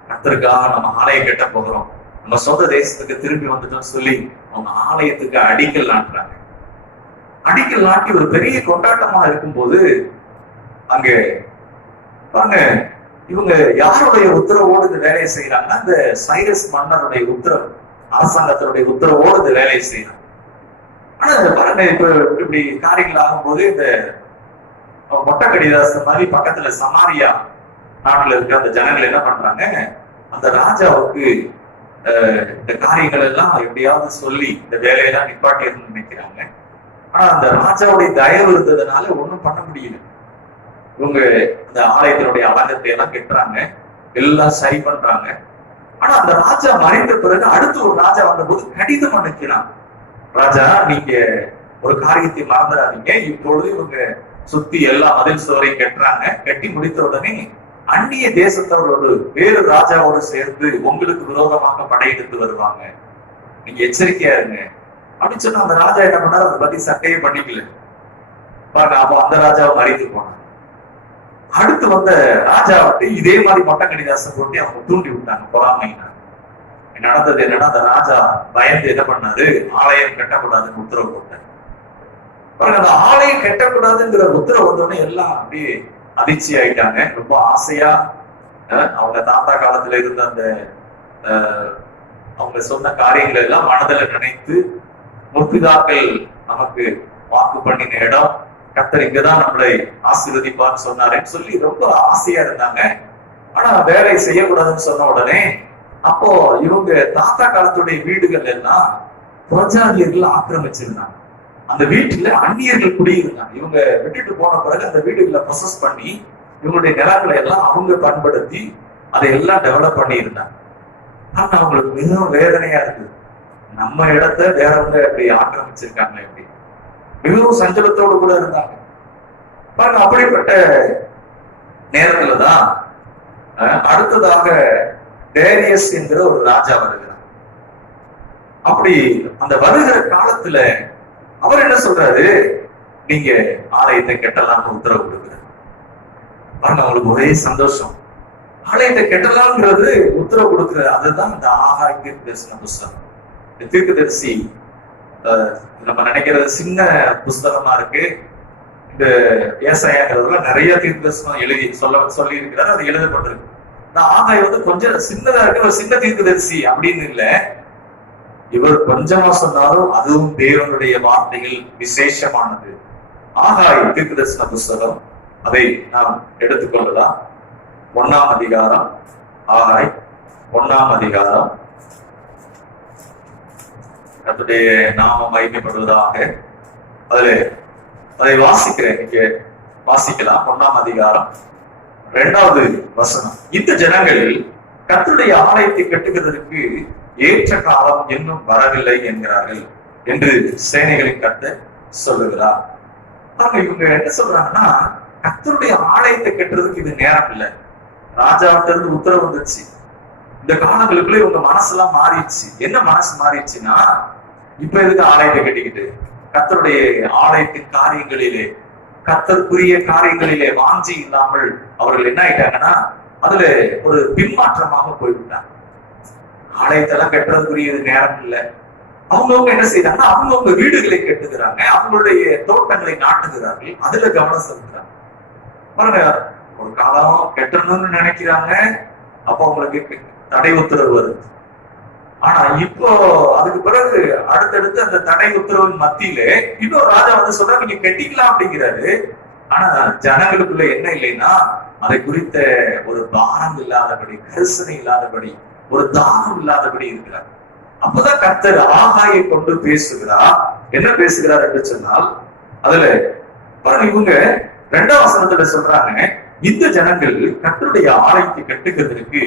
கர்த்தருக்காக நம்ம ஆலயம் கட்ட போகிறோம், நம்ம சொந்த தேசத்துக்கு திரும்பி வந்துட்டோம் சொல்லி அவங்க ஆலயத்துக்கு அடிக்கல் நாட்டுறாங்க. அடிக்கல் நாட்டி ஒரு பெரிய கொண்டாட்டமா இருக்கும்போது அங்க பாருங்க, இவங்க யாருடைய உத்தரவோடு இந்த வேலையை செய்யறாங்கன்னா, இந்த சைரஸ் மன்னருடைய உத்தரவு, அரசாங்கத்தினுடைய உத்தரவோடு இந்த வேலையை செய்யறாங்க. ஆனா பாருங்க, இப்ப இப்படி காரியங்கள் ஆகும்போது இந்த மொட்டை கடிதாசன் மாதிரி பக்கத்துல சமாரியா நாட்டுல இருக்க அந்த ஜனங்கள் என்ன பண்றாங்க, அந்த ராஜாவுக்கு இந்த காரியங்கள் எல்லாம் எப்படியாவது சொல்லி இந்த வேலையெல்லாம் நிப்பாட்டின்னு நினைக்கிறாங்க. ஆனா அந்த ராஜாவுடைய தயவு இருந்ததுனால ஒண்ணும் பண்ண முடியல. இவங்க இந்த ஆலயத்தினுடைய அலங்கத்தை எல்லாம் கெட்டுறாங்க, எல்லாம் சரி பண்றாங்க. ஆனா அந்த ராஜா மறைந்த பிறகு அடுத்து ஒரு ராஜா வந்தபோது கடிதம் அனுப்பினான், ராஜா நீங்க ஒரு காரியத்தை மறந்துடாதீங்க, இப்பொழுது இவங்க சுத்தி எல்லா மதில் சுவரையும் கட்டுறாங்க, கட்டி முடித்த உடனே அந்நிய தேசத்தவரோடு வேறு ராஜாவோடு சேர்ந்து உங்களுக்கு விரோதமாக படையெடுத்து வருவாங்க, நீங்க எச்சரிக்கையா இருங்க அப்படின்னு சொன்னா அந்த ராஜா என்ன பண்ணாரு, அதை பத்தி சட்டையே பண்ணிக்கல. பாருங்க, அப்போ அந்த ராஜாவை மறைத்து போனாங்க. அடுத்து வந்த ராஜாவுக்கு இதே மாதிரி மொட்டை கடிதாசம் போட்டு அவங்க தூண்டி விட்டாங்க, பொறாமையினாங்க. நடந்தது என்னன்னா, அந்த ராஜா பயந்து என்ன பண்ணாரு, ஆலயம் கட்டக்கூடாதுன்னு உத்தரவு போட்டார். பாருங்க, அந்த ஆலயம் கட்டக்கூடாதுங்கிற உத்தரவு வந்தோடனே எல்லாம் அப்படியே அதிர்ச்சி ஆயிட்டாங்க. ரொம்ப ஆசையா அவங்க தாத்தா காலத்துல இருந்த அந்த அவங்க சொன்ன காரியங்கள் எல்லாம் மனதில் நினைத்து, முற்பிதாக்கள் நமக்கு வாக்கு பண்ணின இடம், கர்த்தர் இங்கதான் நம்மளை ஆசீர்வதிப்பான்னு சொன்னாருன்னு சொல்லி ரொம்ப ஆசையா இருந்தாங்க. ஆனா வேலை செய்யக்கூடாதுன்னு சொன்ன உடனே அப்போ இவங்க தாத்தா காலத்துடைய வீடுகள் எல்லாம் புறஜாதியர்கள் ஆக்கிரமிச்சிருந்தாங்க. அந்த வீட்டுல அந்நியர்கள் குடியிருந்தாங்க. இவங்க விட்டுட்டு போன பிறகு அந்த வீடுகளை ப்ரொசஸ் பண்ணி இவங்களுடைய நிலங்களை எல்லாம் அவங்க பண்படுத்தி அதை எல்லாம் டெவலப் பண்ணி இருந்தாங்க. ஆனா அவங்களுக்கு மிகவும் வேதனையா இருக்குது, நம்ம இடத்த வேறவங்க இப்படி ஆக்கிரமிச்சிருக்காங்க. இப்படி மிகவும் சஞ்சலத்தோடு கூட இருந்தாங்க. பாருங்க, அப்படிப்பட்ட நேரத்துலதான் அடுத்ததாக டேரியஸ் என்கிற ஒரு ராஜா வருகிறார். அப்படி அந்த வருகிற காலத்துல அவர் என்ன சொல்றாரு, நீங்க ஆலயத்தை கட்டலாம்னு உத்தரவு கொடுக்கிறார். பாருங்க, அவங்களுக்கு ஒரே சந்தோஷம். ஆலயத்தை கட்டலாம்ங்கிறது உத்தரவு கொடுக்கிறார். அதுதான் இந்த ஆகாய் தீர்க்க தரிசன புஸ்தகம். தீர்க்கதரிசி நம்ம நினைக்கிறது சின்ன புஸ்தகமா இருக்கு. இந்த ஏசாயாங்கிறதுல நிறைய தீர்க்க தரிசனம் எழுதி சொல்லி இருக்கிறார். அது எழுதப்பட்டிருக்கு. ஆகாய் கொஞ்சம் சின்னதா இருக்கு, ஒரு சின்ன தீர்க்கதரிசி அப்படின்னு இல்லை. இவர் கொஞ்சமா சொன்னாலும் அதுவும் தேவனுடைய வார்த்தைகள் விசேஷமானது. ஆகாய் தீர்க்க தரிசன புஸ்தகம், அதை நாம் எடுத்துக்கொள்ளலாம். 1ஆம் அதிகாரம், ஆகாய் 1ஆம் அதிகாரம். கர்த்தருடைய நாமம் மகிமைப்படுவதாக. அதை வாசிக்கிறேன், நீங்க வாசிக்கலாம். 1ஆம் அதிகாரம் 2வது வசனம். இந்த ஜனங்கள் கர்த்தருடைய ஆலயத்தை கட்டுகிறதற்கு ஏற்ற காலம் இன்னும் வரவில்லை என்கிறார்கள் என்று சேனைகளின் கர்த்தர் சொல்லுகிறார். இவங்க என்ன சொல்றாங்கன்னா, கர்த்தருடைய ஆலயத்தை கட்டுறதுக்கு இது நேரம் இல்லை. ராஜாவிட்ட இருந்து உத்தரவு வந்துச்சு. இந்த காலங்களுக்குள்ள இவங்க மனசெல்லாம் மாறிடுச்சு. என்ன மனசு மாறிடுச்சுன்னா, இப்ப எதுக்கு ஆலயத்தை கட்டிக்கிட்டு, கர்த்தருடைய ஆலயத்தின் காரியங்களிலே, கர்த்தருக்குரிய காரியங்களிலே வாஞ்சி இல்லாமல் அவர்கள் என்ன ஆயிட்டாங்கன்னா அதுல ஒரு பின்மாற்றமாக போய்விட்டாங்க. ஆலயத்தெல்லாம் கட்டுறதுக்குரிய நேரம் இல்லை. அவங்கவுங்க என்ன செய்யறாங்கன்னா அவங்கவுங்க வீடுகளை கட்டுகிறாங்க, அவங்களுடைய தோட்டங்களை நாட்டுகிறார்கள், அதுல கவனம் செலுத்துறாங்க. பாருங்க, ஒரு காலம் கட்டணும்னு நினைக்கிறாங்க, அப்போ அவங்களுக்கு தடை உத்தரவு வருது. ஆனா இப்போ அதுக்கு பிறகு அடுத்தடுத்து அந்த தடை உத்தரவின் மத்தியில இன்னொரு ராஜா சொல்றாரு, நீங்க கட்டிக்கலாம் அப்படிங்கிறாரு. ஆனா ஜனங்களுக்குள்ள என்ன இல்லைன்னா அதை குறித்த ஒரு பாரம் இல்லாதபடி, கரிசனை இல்லாதபடி, ஒரு தானம் இல்லாதபடி இருக்கிறார். அப்பதான் கர்த்தர் ஆகாயை கொண்டு பேசுகிறார். என்ன பேசுகிறார் என்று சொன்னால், அதுல பாருங்க, இவங்க 2ஆம் வசனத்துல சொல்றாங்க, இந்த ஜனங்கள் கர்த்தருடைய ஆலயத்தை கட்டுகிறதுக்கு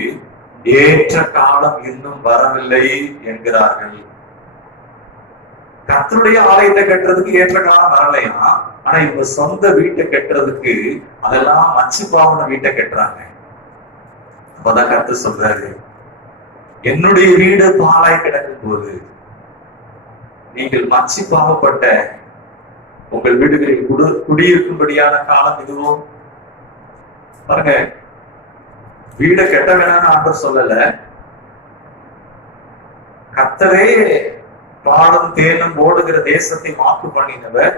ஏற்ற காலம் இன்னும் வரவில்லை என்கிறார்கள். கர்த்தருடைய ஆலயத்தை கட்டுறதுக்கு ஏற்ற காலம் வரலையா? ஆனா இவங்க சொந்த வீட்டை கட்டுறதுக்கு அதெல்லாம் மச்சு பாவன வீட்டை கட்டுறாங்க. அப்பதான் கர்த்தர் சொல்றாரு, என்னுடைய வீடு பாழாய் கிடக்கும் போது நீங்கள் மச்சி பாவப்பட்ட உங்கள் வீடுகளில் குடியிருக்கும்படியான காலம் இதுவும். பாருங்க, வீடை கட்ட வேணாம்னு ஆண்டவர் சொல்லல. கர்த்தரே பாலும் தேனும் ஓடுகிற தேசத்தை வாக்கு பண்ணினவர்.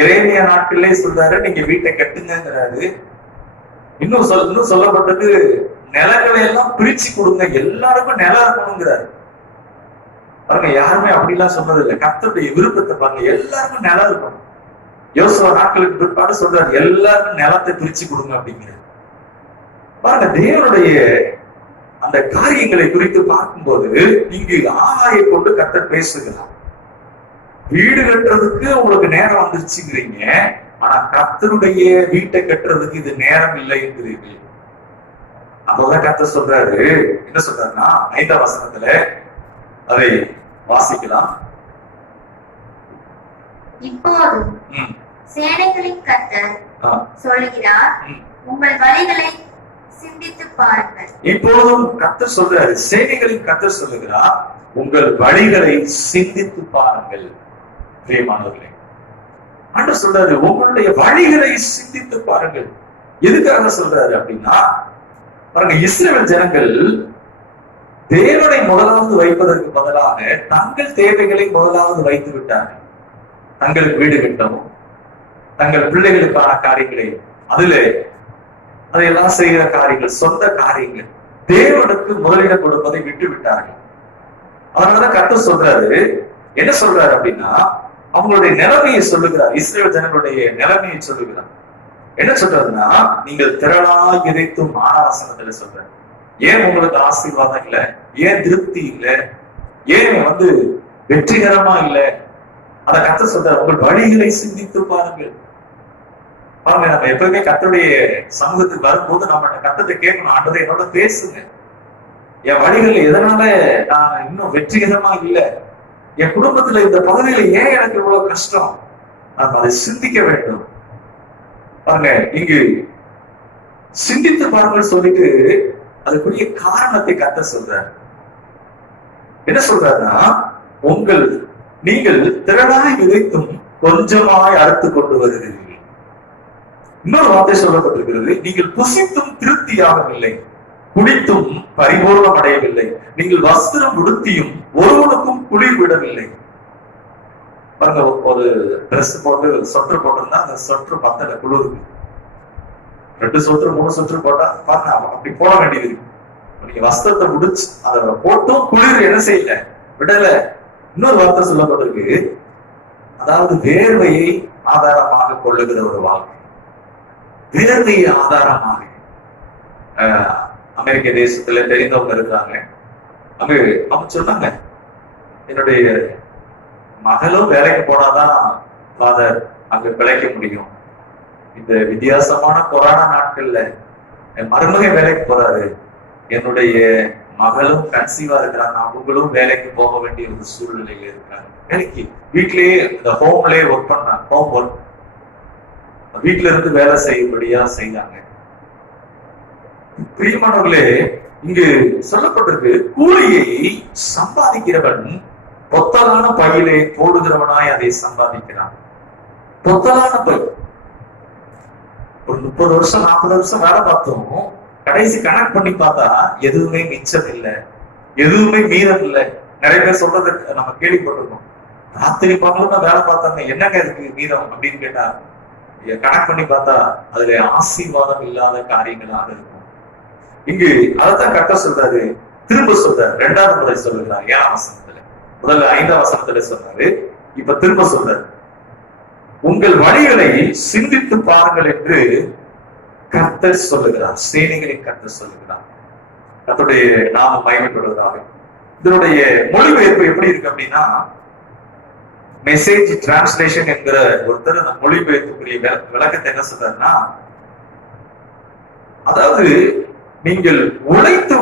எரேமியா நாட்களிலே சொல்றாரு, நீங்க வீட்டை கட்டுங்கிறாரு. இன்னும் சொல்லப்பட்டது, நிலங்களை எல்லாம் பிரிச்சு கொடுங்க, எல்லாருக்கும் நிலம் இருக்கணுங்கிறாரு. பாருங்க, யாருமே அப்படிலாம் சொன்னது இல்லை. கர்த்தருடைய விருப்பத்தை பாருங்க, எல்லாருக்கும் நிலம் இருக்கணும். யோசுவா நாட்களுக்கு பிற்பாடு சொல்றாரு, எல்லாருக்கும் நிலத்தை பிரிச்சு கொடுங்க அப்படிங்கிறாரு. பாருங்க, தேவனுடைய அந்த காரியங்களை குறித்து பார்க்கும்போது இங்கு ஆகாயை கொண்டு கர்த்தர் பேசுகிறார். வீடு கட்டுறதுக்கு உங்களுக்கு நேரம் வந்துருச்சுங்கிறீங்க, ஆனா கர்த்தருடைய வீட்டை கட்டுறதுக்கு இது நேரம் இல்லை என்கிறீர்கள். அப்பதான் கர்த்தர் சொல்றாரு, என்ன சொல்றாருன்னா 5ஆம் வசனத்துல அதை வாசிக்கலாம். இப்போதும் சேனைகளின் கர்த்தர் சொல்லுகிறார், உங்கள் வழிகளை சிந்தித்து பாருங்கள். இப்போதும் கர்த்தர் சொல்றாரு, சேனைகளின் கர்த்தர் சொல்லுகிறார், உங்கள் வழிகளை சிந்தித்து பாருங்கள். பிரியமானவர்களே, ஆண்டவர் சொல்றாரு, உங்களுடைய வழிகளை சிந்தித்து பாருங்கள். எதுக்காக சொல்றாரு அப்படின்னா, பாருங்க, இஸ்ரவேல் ஜனங்கள் தேவனை முதலாவது வைப்பதற்கு பதிலாக தங்கள் தேவைகளை முதலாவது வைத்து விட்டார்கள். தங்களுக்கு வீடு கட்டவும், தங்கள் பிள்ளைகளுக்கான காரியங்களை அதுல அதையெல்லாம் செய்கிற காரியங்கள், சொந்த காரியங்கள், தேவனுக்கு முதலிடம் கொடுப்பதை விட்டு விட்டார்கள். அதனாலதான் கர்த்தர் சொல்றாரு, என்ன சொல்றாரு அப்படின்னா, அவங்களுடைய நிலைமையை சொல்லுகிறார். இஸ்ரேல் ஜனங்களுடைய நிலைமையை சொல்லுகிறார். என்ன சொல்றாருன்னா, நீங்கள் திரளாய் விதைத்தும் ஆனாவசனத்துல சொல்றாரு. ஏன் உங்களுக்கு ஆசீர்வாதம் இல்லை? ஏன் திருப்தி இல்லை? ஏன் வெற்றிகரமா இல்லை? அதை கர்த்தர் சொல்றாரு, உங்கள் வழிகளை சிந்தித்து பாருங்கள். பாருங்க, நம்ம எப்பவுமே கர்த்தருடைய சமூகத்துக்கு வரும்போது நம்ம கர்த்தத்தை கேட்கணும், ஆண்டவரே என்னோட பேசுங்க, என் வழிகள் எதனால நான் இன்னும் வெற்றிகரமா இல்லை, என் குடும்பத்துல இந்த பகுதியில ஏன் எனக்கு இவ்வளவு கஷ்டம், நாம் அதை சிந்திக்க வேண்டும். பாருங்க, இங்கு சிந்தித்து பாருங்கள் சொல்லிட்டு அதுக்குரிய காரணத்தை கர்த்தர் சொல்றார். என்ன சொல்றாருன்னா, நீங்கள் திரளாய் விதைத்தும் கொஞ்சமாய் அறுத்து கொண்டு வருகிறீர்கள். இன்னொரு வார்த்தை சொல்லப்பட்டிருக்கிறது, நீங்கள் புசித்தும் திருப்தியாகவில்லை, குடித்தும் பரிபூர்ணம் அடையவில்லை, நீங்கள் வஸ்திரம் உடுத்தியும் ஒருவனுக்கும் குளிர் விடவில்லை. பாருங்க, ஒரு டிரெஸ் போட்டு சொற்று போட்டிருந்தா அந்த சொற்று பத்தல, குளிருக்கு 2 சொற்று 3 சொற்று போட்டா பாருங்க அப்படி போட வேண்டியது இருக்கு. நீங்க வஸ்திரத்தை முடிச்சு அதை போட்டும் குளிர் என்ன செய்யல, விடல. இன்னொரு வார்த்தை சொல்லப்பட்டிருக்கு, அதாவது வேர்வையை ஆதாரமாக கொள்ளுகிற ஒரு வாழ்க்கை, வேர்வையை ஆதாரமாக. அமெரிக்க தேசத்துல தெரிந்தவங்க இருக்கிறாங்க, அவங்க சொன்னாங்க, என்னுடைய மகளும் வேலைக்கு போனாதான் ஃபாதர் அங்க பிழைக்க முடியும். இந்த வித்தியாசமான கொரோனா நாட்கள்ல என் மருமகன் வேலைக்கு போறாரு, என்னுடைய மகளும் கன்சீவா இருக்கிறாங்க, அவங்களும் வேலைக்கு போக வேண்டிய ஒரு சூழ்நிலையில இருக்கிறாங்க. வேலைக்கு வீட்லயே இந்த ஹோம்லயே ஒர்க் பண்றாங்க, ஹோம் ஒர்க், வீட்டுல இருந்து வேலை செய்யும்படியா செய்தாங்க. பிரியமானவர்களே, இங்கு சொல்லப்பட்டிருக்கு, கூலியை சம்பாதிக்கிறவன் பொத்தலான பையிலே போடுகிறவனாய் அதை சம்பாதிக்கிறான். பொத்தலான பை, ஒரு 30 வருஷம் 40 வருஷம் வேலை பார்த்தோம், கடைசி கனெக்ட் பண்ணி பார்த்தா எதுவுமே மிச்சம் இல்லை, எதுவுமே மீதம் இல்லை. நிறைய பேர் சொல்றது நம்ம கேள்விப்பட்டிருக்கோம், ராத்திரி பகலும் வேலை பார்த்தாங்க, என்னங்க இருக்கு மீதம் அப்படின்னு கேட்டா கனெக்ட் பண்ணி பார்த்தா அதுல ஆசீர்வாதம் இல்லாத காரியங்களாக இருக்கும். இங்கு அதைத்தான் கர்த்தர் சொல்றாரு, திரும்ப சொல்றாரு, 2வது முறை சொல்லுகிறார். 7ஆம் வசனத்துல, முதல்ல 5ஆம் வசனத்துல சொன்னாரு, இப்ப திரும்ப சொல்றாரு, உங்கள் வழிகளை சிந்தித்து பாருங்கள் என்று கர்த்தர் சொல்லுகிறார். சேனைகளின் கர்த்தர் சொல்லுகிறார். கர்த்தருடைய நாமம் மகிமைப்படுவதாக. இதனுடைய மொழிபெயர்ப்பு எப்படி இருக்கு அப்படின்னா, மெசேஜ் டிரான்ஸ்லேஷன் என்கிற ஒருத்தர் அந்த மொழிபெயர்ப்புக்குரிய விளக்கத்தை என்ன சொல்றாருன்னா, அதாவது நீங்கள் உழைத்து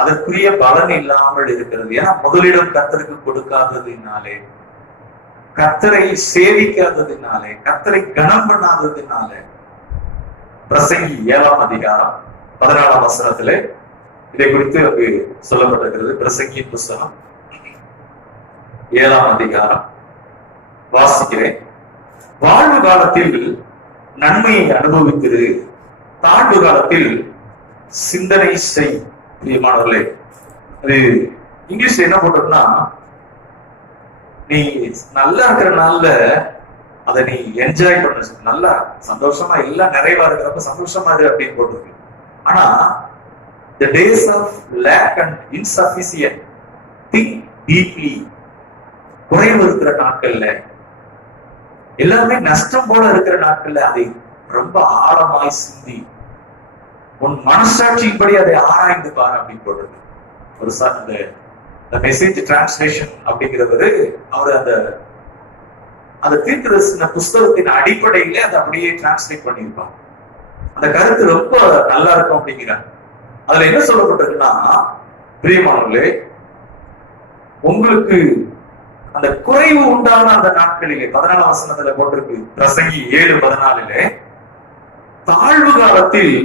அதற்குரிய பலன் இல்லாமல் இருக்கிறது. ஏன்னா முதலிடம் கர்த்தருக்கு கொடுக்காததினாலே, கர்த்தரை சேவிக்காததினாலே, கர்த்தரை கனம் பண்ணாததினாலே. பிரசங்கி 7ஆம் அதிகாரம் 14ஆம் வசனத்திலே இதை குறித்து அங்கு சொல்லப்பட்டிருக்கிறது. பிரசங்கி புஸ்தகம் 7ஆம் அதிகாரம் வாசிக்கிறேன். வாழ்வு காலத்தில் நன்மையை அனுபவித்திரு, தாழ்வு காலத்தில் சிந்தனை செய். பிரியமானவர்களே, அது இங்கிலீஷ்ல என்ன போட்டோம்னா, நீ நல்லா இருக்கிற நாள்ல அதை நீ என்ஜாய் பண்ண, நல்லா சந்தோஷமா எல்லாம் நிறைவா இருக்கிறப்ப சந்தோஷமா இரு அப்படின்னு போட்டிருக்கு. ஆனா the days of lack and insufficient, think deeply, குறைவு இருக்கிற நாட்கள்ல, எல்லாமே நஷ்டம் போல இருக்கிற நாட்கள்ல அதை ரொம்ப ஆழமாய் சிந்தி, உன் மனசாட்சியின்படி அதை ஆராய்ந்து பாரு அப்படின்னு போடுறது. ஒரு அந்த மெசேஜ் டிரான்ஸ்லேஷன் அப்படிங்கிறவரு அவர் அந்த தீர்க்கதரிசன புஸ்தகத்தின் அடிப்படையில அதை அப்படியே டிரான்ஸ்லேட் பண்ணியிருப்பாங்க. அந்த கருத்து ரொம்ப நல்லா இருக்கும் அப்படிங்கிறாங்க. அதுல என்ன சொல்லப்பட்டிருக்குன்னா, பிரியமானவர்களே, உங்களுக்கு அந்த குறைவு உண்டான அந்த நாட்களிலே 14ஆம் வசனத்துல போட்டிருக்கு, பிரசங்கி 7:14, தாழ்வு காலத்தில்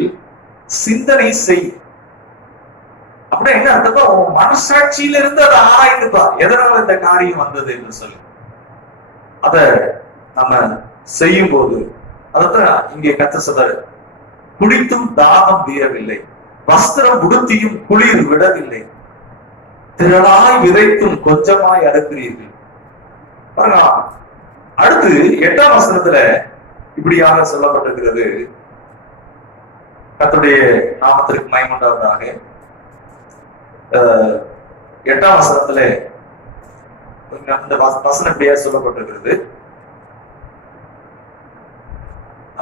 சிந்தனை செய். அப்படின்னா என்ன அர்த்தமா, உன் மனசாட்சியில இருந்து அதை ஆராய்ந்துப்பா, எதனால இந்த காரியம் வந்தது என்று சொல்லி அத நம்ம செய்யும் போது, அதத்தான் இங்கே கர்த்தர் சொல்றாரு, குடித்தும் தாகம் தீரவில்லை, வஸ்திரம் உடுத்தியும் குளிர் விடவில்லை, திரளாய் விதைத்தும் கொஞ்சமாய் அறுக்கிறீர்கள். அடுத்து 8ஆம் வசனத்துல இப்படியாக சொல்லப்பட்டிருக்கிறது. கர்த்தருடைய நாமத்திற்கு மகிமையுண்டாவதாக. 8ஆம் வசனத்துல இந்த வசனம் இப்படியா சொல்லப்பட்டிருக்கிறது.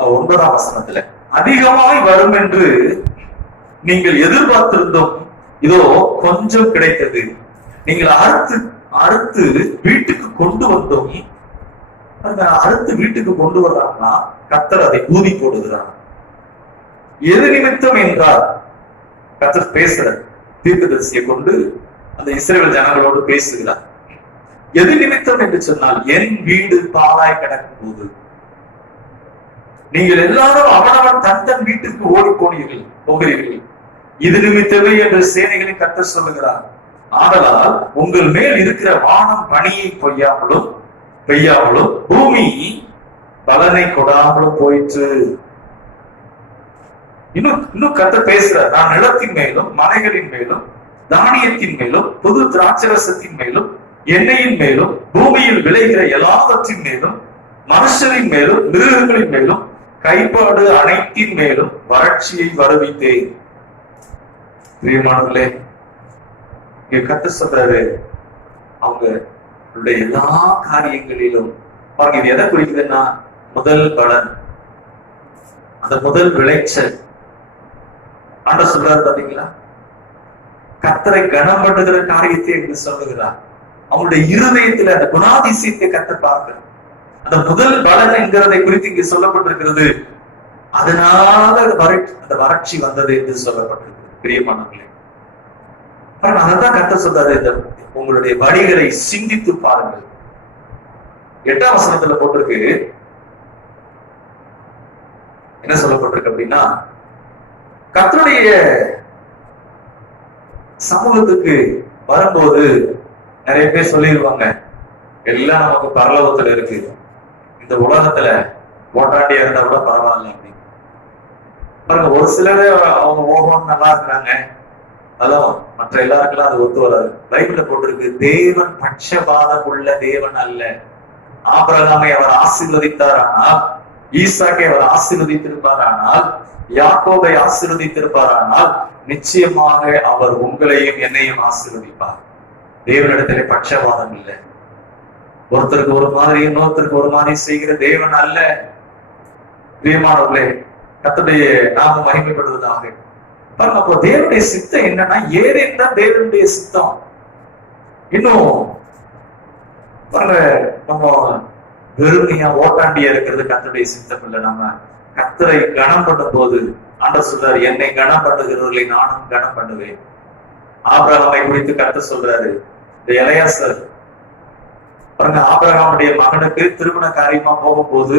9ஆம் வசனத்துல அதிகமாய் வரும் என்று நீங்கள் எதிர்பார்த்திருந்தோம், இதோ கொஞ்சம் கிடைத்தது. நீங்கள் அறுத்து வீட்டுக்கு கொண்டு வந்தோம். அறுத்து வீட்டுக்கு கொண்டு வர்றாங்கன்னா கர்த்தர் அதை ஊதி போடுகிறார். எது நிமித்தம் என்றால் கர்த்தர் பேசுற தீர்க்கதரிசியை கொண்டு அந்த இஸ்ரவேல் ஜனங்களோடு பேசுகிறார். எது நிமித்தம் என்று சொன்னால், என் வீடு பாழாய் கிடக்கும் போது நீங்கள் எல்லாரும் அவனவன் தன் வீட்டுக்கு ஓடி போகிறீர்கள். இது நிமித்தமே என்று சேனைகளின் கர்த்தர் சொல்லுகிறார். ஆதலால் உங்கள் மேல் இருக்கிற வானம் பனியை பெய்யாமலும் பூமி பலனை கொடாமலும் போயிற்று. இன்னும் கர்த்தர் பேசுறார். நான் நிலத்தின் மேலும் மலைகளின் மேலும் தானியத்தின் மேலும் புது திராட்சரசத்தின் மேலும் எண்ணெயின் மேலும் பூமியில் விளைகிற எல்லாவற்றின் மேலும் மனுஷரின் மேலும் மிருகங்களின் மேலும் கைப்பாடு அனைத்தின் மேலும் வறட்சியை வருவித்தேன். பிரியமானவர்களே, இங்க கர்த்தர் சொல்றாரு, அவங்களுடைய எல்லா காரியங்களிலும் பாருங்க, இது எதை குறிக்குதுன்னா முதல் பலன், அந்த முதல் விளைச்சல். ஆண்டவர் சொல்றாரு பாத்தீங்களா, கர்த்தரை கனம் பண்ணுகிற காரியத்தை என்று சொல்லுகிறார். அவங்களுடைய இருதயத்துல அந்த குணாதிசயத்தை கர்த்தர் பார்க்கிறார். அந்த முதல் பலன் என்கிறதை குறித்து இங்கே சொல்லப்பட்டிருக்கிறது. அதனால அந்த வறட்சி வந்தது என்று சொல்லப்பட்டிருக்கிறது. பிரியமானவர்களே, அதான் கர்த்தர் சொல்றாரு, உங்களுடைய வழிகளை சிந்தித்து பாருங்கள். 8ஆம் வசனத்துல போட்டிருக்கு, என்ன சொல்லப்பட்டிருக்கு அப்படின்னா, கர்த்தருடைய சமூகத்துக்கு வரும்போது நிறைய பேர் சொல்லிடுவாங்க, எல்லாம் நமக்கு பரலோகத்துல இருக்கு, இந்த உலகத்துல ஓட்டாண்டியா இருந்தா கூட பரவாயில்ல அப்படின்னு. பாருங்க, ஒரு சிலரே அவங்க ஓகோன்னு நல்லா இருக்கிறாங்க, அதெல்லாம் மற்ற எல்லாருக்கெல்லாம் அது ஒத்து வராது. பைபிள்ல போட்டிருக்கு, தேவன் பட்சபாதம் உள்ள தேவன் அல்ல. ஆபிரகாமை அவர் ஆசீர்வதித்தாரானால், ஈசாக்கை அவர் ஆசீர்வதித்திருப்பாரானால், யாக்கோபை ஆசீர்வதித்திருப்பாரானால், நிச்சயமாக அவர் உங்களையும் என்னையும் ஆசீர்வதிப்பார். தேவனிடத்திலே பட்சபாதம் இல்லை. ஒருத்தருக்கு ஒரு மாதிரி இன்னொருத்தருக்கு ஒரு மாதிரி செய்கிற தேவன் அல்ல. பிரியமானவர்களே, கர்த்தருடைய நாம மகிமைப்படுவதாக. பாருங்க, அப்போ தேவனுடைய சித்தம் என்னன்னா, ஏதேன் தான் தேவனுடைய சித்தம். இன்னும் பாருங்க, நம்ம வெறுமையா ஓட்டாண்டியா இருக்கிறது கர்த்தருடைய சித்தம் இல்லை. நம்ம கர்த்தரை கனம் பண்ணும் போது ஆண்டவர் சொல்றாரு, என்னை கனம் பண்ணுகிறவர்களை நானும் கனம் பண்ணுவேன். ஆபிரகாமை குறித்து கர்த்தர் சொல்றாரு, இந்த எலையாசர் பாருங்க, ஆபிரகாமுடைய மகனுக்கு திருமண காரியமா போகும்போது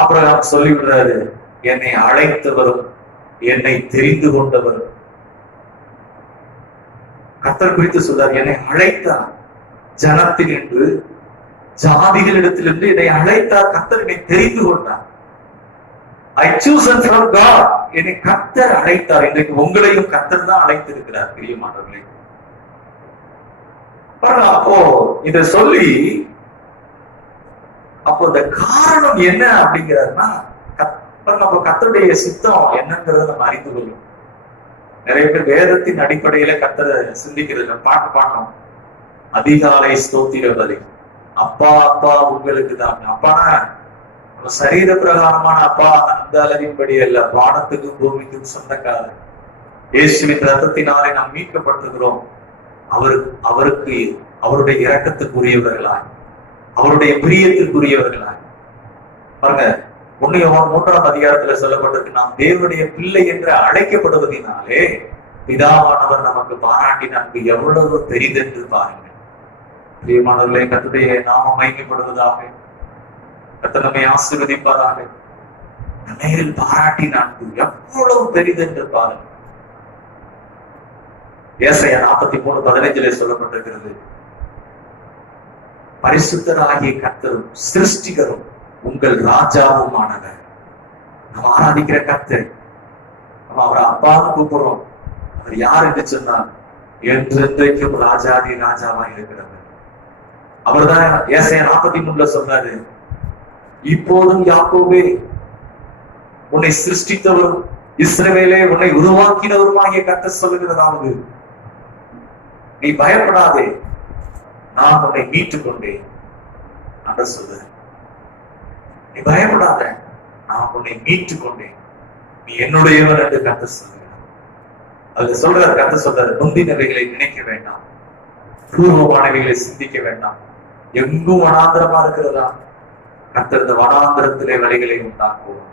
ஆபிரகாம் சொல்லி விடுறாரு, என்னை அழைத்தவரும் என்னை தெரிந்து கொண்டவரும். கர்த்தர் குறித்து சொல்றார், என்னை அழைத்தார் ஜனத்தில் என்று, ஜாதிகளிடத்திலிருந்து என்னை அழைத்தார். கர்த்தர் என்னை தெரிந்து கொண்டார். I chosen from God. என்னை கர்த்தர் அழைத்தார். இன்றைக்கு உங்களையும் கர்த்தர் தான் அழைத்திருக்கிறார். பிரியமானவர்களே, அப்போ இத சொல்லி, அப்போ இந்த காரணம் என்ன அப்படிங்கிறாருன்னா, அப்ப கர்த்தருடைய சித்தம் என்னங்கிறத நம்ம அறிந்து கொள்ளும். நிறைய பேர் வேதத்தின் அடிப்படையில கர்த்தரை சிந்திக்கிறது. பாட்டு பாடணும், அதிகாலை ஸ்தோத்திர பலி, அப்பா அப்பா உங்களுக்கு தான். அப்பானா சரீர பிரகாரமான அப்பா, அந்த அளவின்படி அல்ல, வானத்துக்கும் பூமிக்கும் சொந்தக்காரர். இயேசுவின் ரத்தத்தினாலே நாம் மீட்கப்பட்டிருக்கிறோம். அவருக்கு அவருடைய இரக்கத்துக்குரியவர்களாய், அவருடைய பிரியத்திற்குரியவர்களாய். பாருங்க, 1 யோவான் 3ஆம் அதிகாரத்துல சொல்லப்பட்டிருக்கு, நாம் தேவனுடைய பிள்ளை என்று அழைக்கப்படுவதனாலே பிதாவானவர் நமக்கு பாராட்டின அன்பு எவ்வளவு பெரிதென்று பாருங்க. பிரியமானவர்களே, கர்த்தருடைய நாமம் மகிமைப்படுவதாக. கர்த்தர் நம்மை ஆசீர்வதிப்பதாக. மேல் பாராட்டின அன்பு எவ்வளவு பெரிதென்று பாருங்க. ஏசாயா 43:15 சொல்லப்பட்டிருக்கிறது, பரிசுத்தராகிய கர்த்தரும் சிருஷ்டிகரும் உங்கள் ராஜாவுமானவர். நம்ம ஆராதிக்கிற கர்த்தர், நம்ம அவரை அப்பான்னு கூப்பிடுறோம். அவர் யார் என்று சொன்னார், என்றென்றைக்கும் ராஜாதி ராஜாவா இருக்கிறவர். அவர்தான் ஏசாயா 43 சொல்றாரு, இப்போதும் யாக்கோபே, உன்னை சிருஷ்டித்தவரும் இஸ்ரவேலே உன்னை உருவாக்கினவருமாகிய கர்த்தர் சொல்லுகிறதாவது, நீ பயப்படாதே, நான் உன்னை மீட்டுக் கொண்டேன் என்று சொல்லு. நீ பயப்படாத, நான் உன்னை மீட்டுக் கொண்டேன், நீ என்னுடையவர் என்று கர்த்தர் சொல்லுகிறார். அதுல சொல்றாரு, கர்த்தர் சொல்றாரு, முந்தினவைகளை நினைக்க வேண்டாம், பூர்வமானவைகளை சிந்திக்க வேண்டாம். எங்கும் வனாந்திரமா இருக்கிறதா? கர்த்தர் இந்த வனாந்திரத்திலே வழிகளை உண்டாக்குவார்,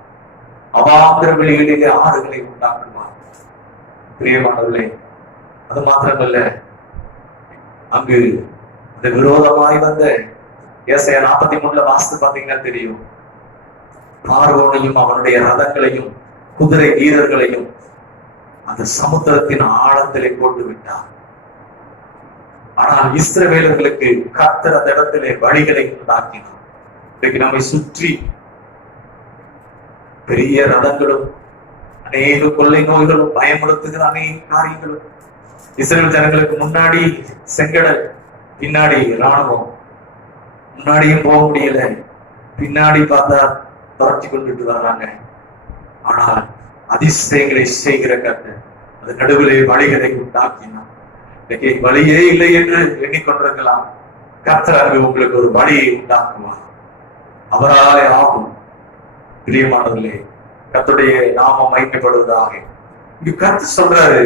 அவாந்திர வெளிகளிலே ஆறுகளை உண்டாக்குவார். பிரியமானவர்களே, அது மாத்திரமல்ல, அங்கு இந்த விரோதமாய் வந்த ஏசாயா 43 வாசித்து பாத்தீங்கன்னா தெரியும், பார்வோனையும் அவனுடைய ரதங்களையும் குதிரை வீரர்களையும் அந்த சமுத்திரத்தின் ஆழத்திலே போட்டு விட்டார். ஆனால் இஸ்ரவேலர்களுக்கு கர்த்தர் அந்த இடத்திலே வழிகளை உண்டாக்கினார். இன்றைக்கு நம்மை சுற்றி பெரிய ரதங்களும் அநேக கொள்ளை நோய்களும் பயமுறுத்துகிற அநேக காரியங்களும், இஸ்ரவேல் ஜனங்களுக்கு முன்னாடி செங்கடல், பின்னாடி ராணுவம், முன்னாடியும் போக முடியல, பின்னாடி பார்த்தா துரத்தி கொண்டுட்டு வர்றாங்க. ஆனால் அதிசயங்களை செய்கிற கர்த்தர் அது நடுவிலே வழிகளை உண்டாக்கினார். இன்னைக்கு வழியே இல்லை என்று எண்ணிக்கொண்டிருக்கலாம், கர்த்தர் அங்கு உங்களுக்கு ஒரு வழியை உண்டாக்குவார், அவராலே ஆகும். பிரியமானவர்களே, கர்த்தருடைய நாமம் மகிமைப்படுவதாக. இங்கு கர்த்தர் சொல்றாரு,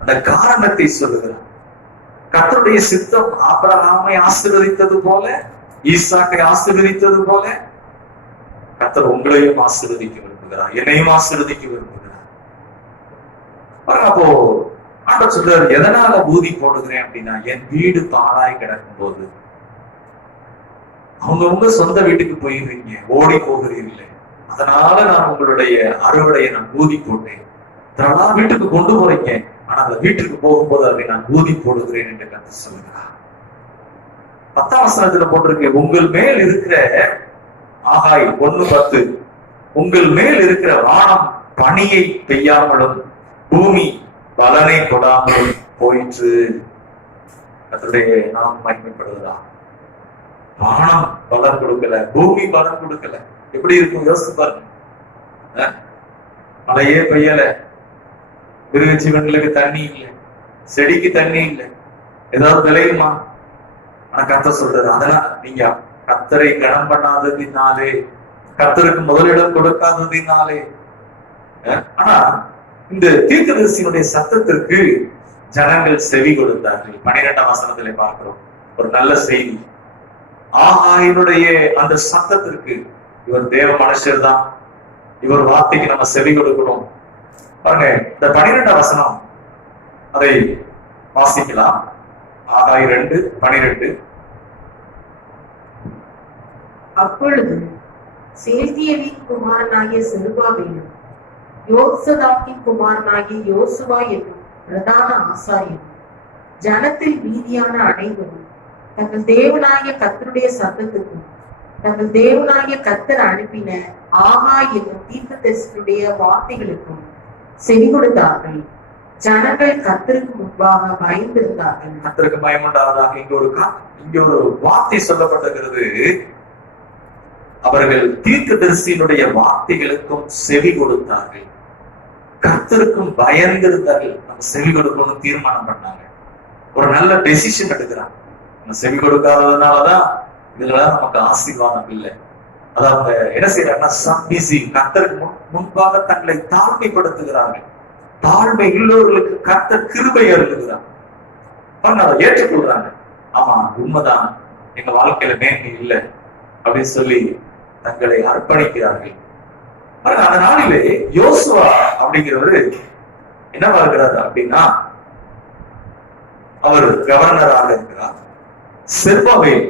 அந்த காரணத்தை சொல்லுகிறார். கர்த்தருடைய சித்தம் ஆபிரகாமை ஆசீர்வதித்தது போல, ஈசாக்கை ஆசீர்வதித்தது போல, கர்த்தர் உங்களையும் ஆசீர்வதிக்க விரும்புகிறார், என்னையும் ஆசீர்வதிக்க விரும்புகிறார். அப்போ ஆண்டவர் சொல்றாரு, எதனால ஊதி போடுகிறேன் அப்படின்னா, என் வீடு தானாய் கிடக்கும் போது உங்க சொந்த வீட்டுக்கு போயிருவீங்க, ஓடி போகிறீர்களே, அதனால நான் உங்களுடைய அறுவடையை நான் ஊதி போட்டேன். அதெல்லாம் வீட்டுக்கு கொண்டு போறீங்க, ஆனா அந்த வீட்டுக்கு போகும்போது அதை நான் ஊதி போடுகிறேன் என்று கர்த்தர் சொல்லுகிறார். 10ஆம் வசனத்துல போட்டிருக்கு, உங்கள் மேல் இருக்கிற ஆகாய் 1:10, உங்கள் மேல் இருக்கிற வானம் பனியை பெய்யாமலும் பூமி பலனை கொடாமலும் போயிற்று. கர்த்தருடைய நாம் மகிமைப்படுவதா? வானம் பலன் கொடுக்கல, பூமி பலன் கொடுக்கல, எப்படி இருக்கும் யோசிச்சு பாருங்க. மழையே பெய்யல, மிருக ஜீவன்களுக்கு தண்ணி இல்லை, செடிக்கு தண்ணி இல்லை, ஏதாவது விளையுமா? ஆனா கர்த்தர் சொல்றாரு, அதெல்லாம் நீங்க கர்த்தரை கனம் பண்ணாததினாலே, கர்த்தருக்கு முதலிடம் கொடுக்காததினாலே. ஆனா இந்த தீர்க்கதரிசியினுடைய சத்தத்திற்கு ஜனங்கள் செவி கொடுத்தார்கள். 12ஆம் வசனத்திலே பார்க்கிறோம் ஒரு நல்ல செய்தி. ஆகாயினுடைய அந்த சத்தத்திற்கு, இவர் தேவ மனுஷர் தான், இவர் வார்த்தைக்கு நம்ம செவி கொடுக்கணும். பாருங்க, இந்த 12ஆம் வசனம் அதை வாசிக்கலாம். ஆகாய் 2:12. அப்பொழுது சேல்தியேலின் குமாரனாகிய செருபாபேலும் யோசதாக்கின் குமாரனாகிய யோசுவா என்னும் பிரதான ஆசாரியரும் ஜனத்தில் மீதியான அனைவரும் தங்கள் தேவனாகிய கர்த்தருடைய சத்தத்துக்கும் தங்கள் தேவனாகிய கர்த்தர் அனுப்பின ஆகாய் என்னும் தீர்க்கதரிசியுடைய வார்த்தைகளுக்கும் செவி கொடுத்தார்கள். ஜனங்கள் கர்த்தருக்கு முன்பாக பயந்திருந்தார்கள். கர்த்தருக்கு பயமுண்டாவதாக. இங்க ஒரு வார்த்தை சொல்லப்பட்டிருக்கிறது, அவர்கள் தீர்க்கதரிசியினுடைய வார்த்தைகளுக்கும் செவி கொடுத்தார்கள், கர்த்தருக்கும் பயந்திருந்தார்கள். நம்ம செவி கொடுக்கணும்னு தீர்மானம் பண்ணாங்க, ஒரு நல்ல டெசிஷன் எடுக்கிறாங்க. நம்ம செவி கொடுக்காததுனாலதான் இதுலதான் நமக்கு ஆசீர்வாதம் இல்லை. அதாவது என்ன செய்யறாங்கன்னா, சப்மிசி, கர்த்தருக்கு முன்பாக தங்களை தாழ்மைப்படுத்துகிறார்கள். தாழ்மை உள்ளவர்களுக்கு கர்த்தர் கிருபை அருளுகிறார். அதை ஏற்றுக்கொள்றாங்க. ஆமா, உண்மைதான், எங்க வாழ்க்கையில மேன்மை இல்லை அப்படின்னு சொல்லி தங்களை அர்ப்பணிக்கிறார்கள். அந்த நாளிலே யோசுவா அப்படிங்கிறவரு என்னவா இருக்கிறார் அப்படின்னா, அவர் கவர்னராக இருக்கிறார். செருபாபேல்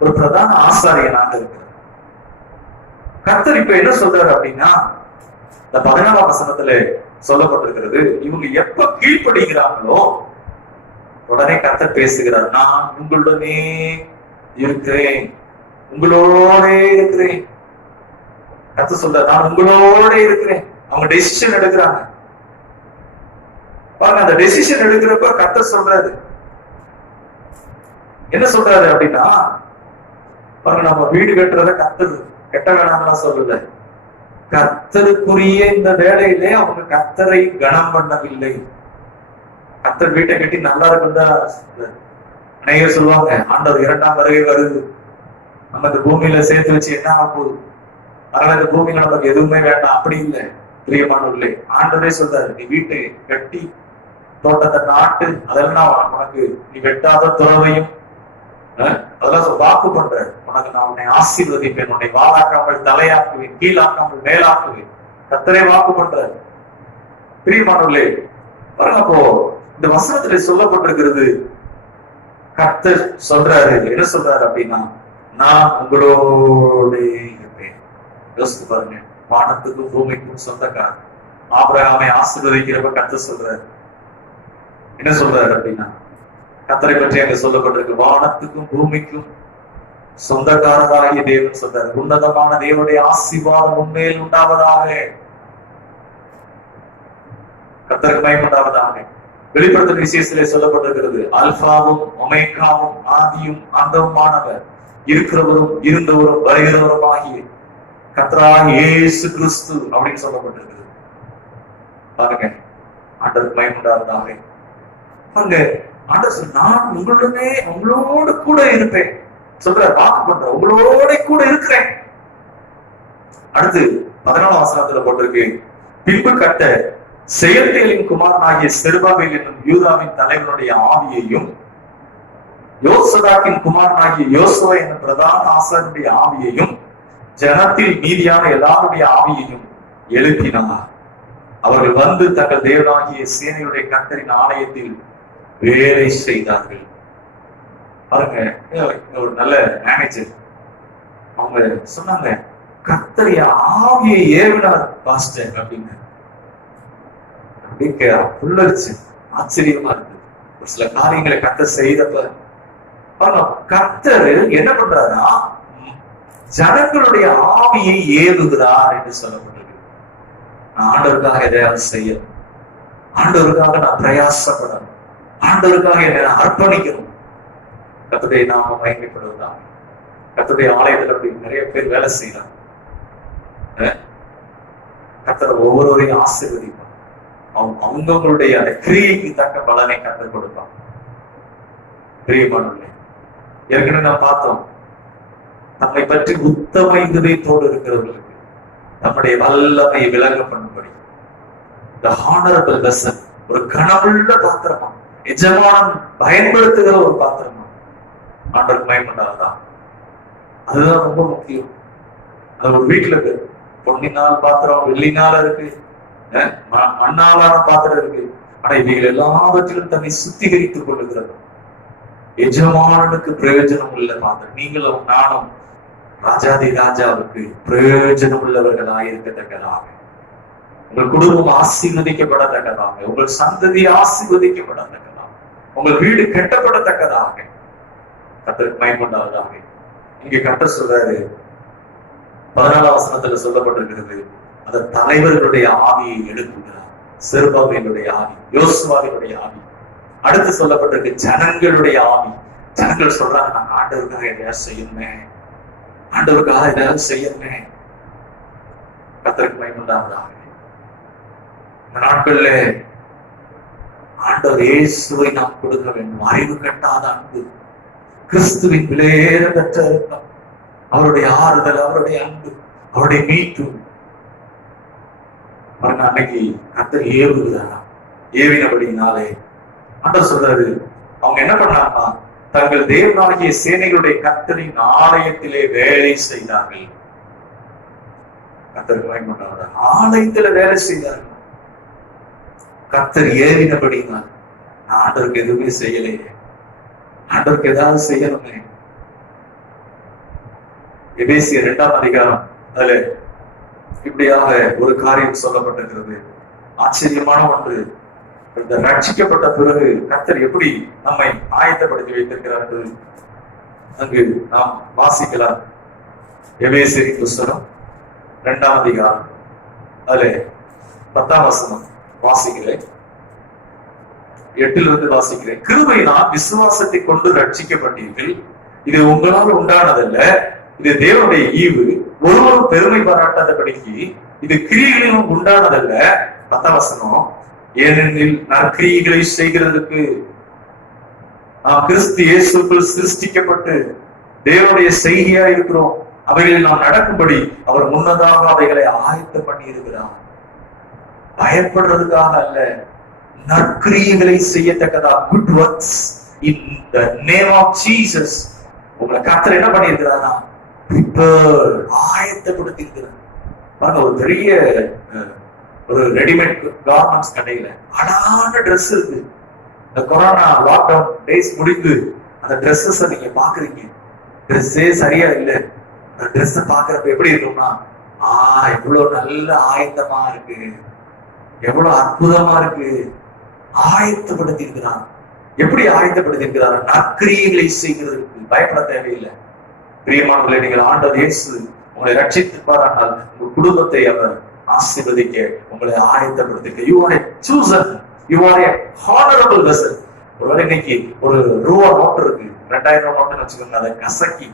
ஒரு பிரதான ஆசாரியனாக இருக்கிறார். கர்த்தர் இப்ப என்ன சொல்றாரு அப்படின்னா, இந்த 14ஆம் வசனத்துல சொல்லப்பட்டிருக்கிறது, இவங்க எப்ப கீழ்ப்படுகிறாங்களோ உடனே கர்த்தர் பேசுகிறார், நான் உங்களுடனே இருக்கிறேன், உங்களோட இருக்கிறேன். கர்த்தர் சொல்றார், நான் உங்களோட இருக்கிறேன். அவங்க டெசிஷன் எடுக்கிறாங்க பாருங்க. அந்த டெசிஷன் எடுக்கிறப்ப கர்த்தர் சொல்றாரு, என்ன சொல்றாரு அப்படின்னா, பாருங்க, நம்ம வீடு கட்டுறத கர்த்தர் கெட்ட வேணாம்லாம் சொல்லல. கர்த்தருக்குரிய இந்த வேலையிலே அவங்க கர்த்தரை கனம் பண்ணவில்லை. கர்த்தர் வீட்டை கட்டி நல்லா இருக்குதான் அநேகர் சொல்லுவாங்க, ஆண்டவர் 2ஆம் வருகை வருது, நம்ம இந்த பூமியில சேர்த்து வச்சு என்ன ஆக போகுது, அதனால இந்த பூமியில நமக்கு எதுவுமே வேண்டாம். அப்படி இல்லை பிரியமானவர்களே, ஆண்டவரே சொல்றாரு, நீ வீட்டை கட்டி தோட்டத்தை நாட்டு, அதெல்லாம் உனக்கு நீ வெட்டாத துறவையும் அதெல்லாம் வாக்கு பண்ற, உனக்கு நான் உன்னை ஆசீர்வதிப்பேன், உன்னை வாழாக்காமல் தலையாக்குவேன், கீழாக்காமல் மேலாக்குவேன். கர்த்தரே வாக்கு பண்ற. பிரியமானவர்களே பாருங்க, அப்போ இந்த வசனத்துல சொல்லப்பட்டிருக்கிறது, கர்த்தர் சொல்றாரு, என்ன சொல்றாரு அப்படின்னா, நான் உங்களோட இருப்பேன். யோசித்து பாருங்க, வானத்துக்கும் பூமிக்கும் சொந்தக்காரர் ஆபிரகாமை ஆசீர்வதிக்கிறப்ப கர்த்தர் சொல்றாரு, என்ன சொல்றாரு அப்படின்னா, கர்த்தரை பற்றி அங்க சொல்லப்பட்டிருக்கு, வானத்துக்கும் பூமிக்கும் சொந்தக்காரராகிய தேவன் சொல்றாரு, உன்னதமான தேவனுடைய ஆசீர்வாதம் உண்மையில் உண்டாவதாக, கர்த்தருக்கு பயப்படாவதாக. வெளிப்படுத்தும் விசேஷத்திலே சொல்லப்பட்டிருக்கிறது, அல்பாவும் ஒமேகாவும் ஆதியும் அந்தவுமானவர், இருக்கிறவரும் இருந்தவரும் வருகிறவரும் ஆகிய கர்த்தராகிய இயேசு கிறிஸ்து அப்படின்னு சொல்லப்பட்டிருக்கிறது. பாருங்க, ஆண்டவருக்கு பயப்படாவதாக. பாருங்க, ஆண்டவர் நான் உங்களுடனே உங்களோடு கூட இருப்பேன் சொல்ற, வாக்கு பண்ற, உங்களோட கூட இருக்கிறேன். அடுத்து 14ஆம் வசனத்துல போட்டிருக்கு, பின்பு கட்ட செயல்தியலின் குமாரனாகிய செருபாபேல் என்னும் யூதாவின் தலைவனுடைய ஆவியையும் யோசதாக்கின் குமாரனாகிய யோசுவா என்னும் பிரதான ஆசாரியனுடைய ஆவியையும் ஜனத்தில் மீதியான எல்லாருடைய ஆவியையும் எழுப்பினார். அவர்கள் வந்து தங்கள் தேவனாகிய சேனையுடைய கர்த்தரின் ஆலயத்தில் வேலை செய்தார்கள். பாருங்க, ஒரு நல்ல மேனேஜர் அவங்க சொன்னாங்க, கர்த்தரிய ஆவியை ஏவினார் பாஸ்டர் அப்படின்னு. புல்லரிச்சு ஆச்சரியமா இருக்கு. ஒரு சில காரியங்களை கர்த்தர் செய்தப்ப கர்த்தர் என்ன பண்றாருன்னா, ஜனங்களுடைய ஆவியை ஏவுகிறார் என்று சொல்லப்பட்டிருக்கு. நான் ஆண்டவருக்காக எதையாவது செய்யணும், ஆண்டவருக்காக நான் பிரயாசப்படணும், ஆண்டவருக்காக என்னை அர்ப்பணிக்கணும். கர்த்தருடைய நாம மகிமைப்படுவதா. கர்த்தருடைய ஆலயத்துல அப்படி நிறைய பேர் வேலை செய்யறாங்க. கர்த்தர் ஒவ்வொருவரையும் ஆசீர்வதிப்பார். அவங்களுடைய அந்த கிரியைக்கு தக்க பலனை கர்த்தர் கொடுப்பார். பிரியமானவர்களே, ஏற்கனவே நான் பார்த்தோம், நம்மை பற்றி உத்தம இதயத்தோடு இருக்கிறவர்களுக்கு நம்முடைய வல்லமை விளங்க பண்ணும்படி the honorable vessel, ஒரு கனவுள்ள பாத்திரமா, எஜமானன் பயன்படுத்துகிற ஒரு பாத்திரமா ஆண்டவருக்கு பயன்படாதான். அதுதான் ரொம்ப முக்கியம். அது ஒரு வீட்டுல இருக்கு, பொன்னினால் பாத்திரம், வெள்ளினால இருக்கு, மண்ணாலான பாத்திரம் இருக்கு. ஆனா இவைகள் எல்லாவற்றிலும் தன்னை சுத்திகரித்துக் கொள்ளுகிறது எஜமானனுக்கு பிரயோஜனம் உள்ள பாத்திரம். நீங்களும் நானும் ராஜாதி ராஜாவுக்கு பிரயோஜனம் உள்ளவர்களாக இருக்கத்தக்கதாக, உங்கள் குடும்பம் ஆசீர்வதிக்கப்படத்தக்கதாக, உங்கள் சந்ததி ஆசீர்வதிக்கப்படத்தக்கதாக, உங்கள் வீடு கட்டப்படத்தக்கதாக கர்த்தருக்கு பயன்படாததாக. இங்க கர்த்தர் சொல்றாரு, 14ஆம் வசனத்துல சொல்லப்பட்டிருக்கிறது, அந்த தலைவர்களுடைய ஆவியை எழுப்புகிறார். செருபாபேலுடைய ஆவி, யோசுவாவினுடைய ஆவி. அடுத்து சொல்லப்பட்டிருக்கு ஜனங்களுடைய ஆவி. ஜனங்கள் சொல்றாங்க, நான் ஆண்டவருக்காக எதையாவது செய்யணுமே, ஆண்டவருக்காக எதாவது செய்யணுமே. கர்த்தருக்கு பயன்படாததாக. இந்த நாட்கள்ல ஆண்டவர் இயேசுவை நாம் கொடுக்க வேண்டும். அறிவு கட்டாத அன்பு, கிறிஸ்துவின் விலையேற பெற்ற இரக்கம், அவருடைய ஆறுதல், அவருடைய அன்பு, அவருடைய மீட்பு. அன்னைக்கு கர்த்தர் ஏவுகிறாரா, ஏவினபடினாலே ஆண்டவர் சொல்றாரு, அவங்க என்ன பண்ணாங்கன்னா, தங்கள் தேவனாகிய சேனைகளுடைய கர்த்தரின் ஆலயத்திலே வேலை செய்தார்கள். கர்த்தருக்கு பயன்படாத ஆலயத்துல வேலை செய்தார்கள். கர்த்தர் ஏவினபடினால் ஆண்டவருக்கு எதுவுமே செய்யலையே, ஆண்டவருக்கு ஏதாவது செய்யணுமே. எபேசியர் 2ஆம் அதிகாரம், அதுல இப்படியாக ஒரு காரியம் சொல்லப்பட்டிருக்கிறது. ஆச்சரியமான ஒன்று, இந்த ரட்சிக்கப்பட்ட பிறகு கர்த்தர் எப்படி நம்மை ஆயத்தப்படுத்தி வைத்திருக்கிறார் என்று அங்கு நாம் வாசிக்கலாம். எபேசியரின் புஸ்தகம் 2ஆம் அதிகாரம், அதுல 10ஆம் வசனம் வாசிக்கிறேன், 8 வாசிக்கிறேன். கிருபையினால் விசுவாசத்தை கொண்டு ரட்சிக்கப்பட்டீர்கள், இது உங்களால் உண்டானதல்ல, இது தேவனுடைய ஈவு, ஒருவரும் பெருமை பாராட்டாதபடிக்கு இது கிரியைகளிலும் உண்டானதல்ல. 10ஆம் வசனம், ஏனெனில் நற்கிரியைகளை செய்கிறதுக்கு நாம் கிறிஸ்து இயேசுக்குள் சிருஷ்டிக்கப்பட்டு தேவனுடைய செய்கையா இருக்கிறோம். அவைகளில் நாம் நடக்கும்படி அவர் முன்னதாக அவைகளை ஆயத்தம் பண்ணி இருக்கிறார். பயப்படுறதுக்காக அல்ல, நற்கிரியைகளை செய்யத்தக்கதா, good works in the name of Jesus. உங்களை கர்த்தர் என்ன பண்ணியிருக்கிறாரா? ஆயத்தப்படுத்தி இருக்கிறார். பாருங்க, ஒரு பெரிய ஒரு ரெடிமேட் கார்மெண்ட்ஸ் கடையில அழகான ட்ரெஸ் இருக்கு. இந்த கொரோனா லாக்டவுன் டேஸ் முடிந்து அந்த ட்ரெஸ்ஸஸ் நீங்க பாக்குறீங்க. ட்ரெஸ்ஸே சரியா இல்லை. அந்த ட்ரெஸ் பாக்குறப்ப எப்படி இருக்கும்னா, எவ்வளவு நல்ல ஆயத்தமா இருக்கு, எவ்வளவு அற்புதமா இருக்கு. ஆயத்தப்படுத்தி இருக்கிறார். எப்படி ஆயத்தப்படுத்தி இருக்கிறார்? நற்கிரியைகளை செய்கிறதுக்கு. பயப்பட தேவையில்லை. பிரியமானவர்களே, நீங்கள் ஆண்டவர் இயேசு உங்களை ரட்சித்துப்பாரானால் உங்க குடும்பத்தை அவர் ஆசீர்வதிக்க உங்களை ஆயத்தப்படுத்திக்க. You are a chosen, you are a honourable vessel. ஒருவேளை இன்னைக்கு ஒரு ரூபா நோட்டு இருக்கு, 2000 நோட்டுன்னு வச்சுக்கோங்க, அதை கசக்கி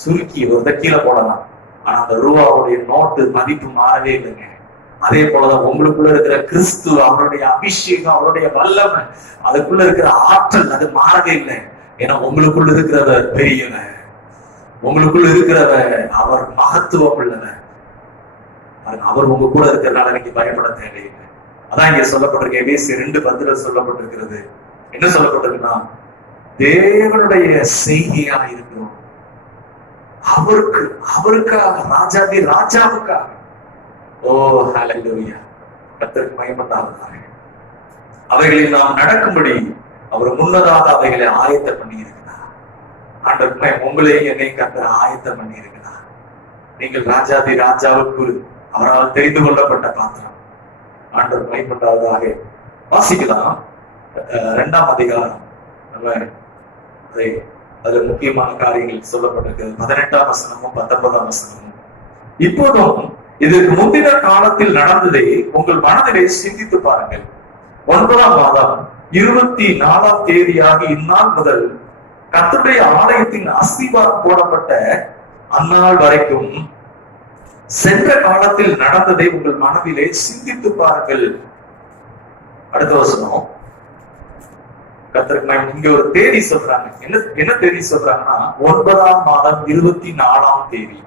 சுருக்கி ஒரு கீழே போடலாம். ஆனா அந்த ரூபாவுடைய நோட்டு மதிப்பு மாறவே இல்லைங்க. அதே போலதான் உங்களுக்குள்ள இருக்கிற கிறிஸ்து, அவருடைய அபிஷேகம், அவருடைய வல்லமை, அதுக்குள்ள இருக்கிற ஆற்றல் அது மாறவே இல்லை. ஏன்னா உங்களுக்குள்ள இருக்கிறவர் பெரியவர், உங்களுக்குள்ள இருக்கிறவர் அவர் மகத்துவம் உள்ளவர். அவர் உங்க கூட இருக்கிறதுனால நீங்க பயப்பட தேவையில்லை. அதான் இங்க சொல்லப்பட்டிருக்க எபேசியர் 2:10 சொல்லப்பட்டிருக்கிறது. என்ன சொல்லப்பட்டிருக்குன்னா, தேவனுடைய செய்கையா இருக்கிறோம். அவருக்காக, ராஜாதி ராஜாவுக்காக. ஓ ஹல்லேலூயா, கர்த்தருக்கு மகிமையுண்டாவதாக. அவைகளில் நாம் நடக்கும்படி அவர் முன்னதாக அவைகளை ஆயத்தம் பண்ணி இருக்கிறார். ஆண்டவர் உங்களையும் என்னையும் கர்த்தர் ஆயத்தம் பண்ணி இருக்கிறார். நீங்கள் ராஜாதி ராஜாவுக்கு அவரால் தெரிந்து கொள்ளப்பட்ட பாத்திரம். ஆண்டவர் மகிமையுண்டாவதாக. வாசிக்கலாம் 2ஆம் அதிகாரம். நம்ம அதுல முக்கியமான காரியங்கள் சொல்லப்பட்டிருக்கிறது. 18ஆம் வசனமும் 19ஆம் வசனமும். இப்போதும் இதற்கு முந்தின காலத்தில் நடந்ததை உங்கள் மனதிலே சிந்தித்து பாருங்கள். 9ஆம் மாதம் 24ஆம் தேதியாகி இந்நாள் முதல் கர்த்தருடைய ஆலயத்தின் அஸ்திவாரம் போடப்பட்ட அந்நாள் வரைக்கும் சென்ற காலத்தில் நடந்ததை உங்கள் மனதிலே சிந்தித்து பாருங்கள். அடுத்த வசனம், கர்த்தருக்கு இங்க ஒரு தேதி சொல்றாங்க. என்ன தேதி சொல்றாங்கன்னா, 9ஆம் மாதம் 24ஆம் தேதி.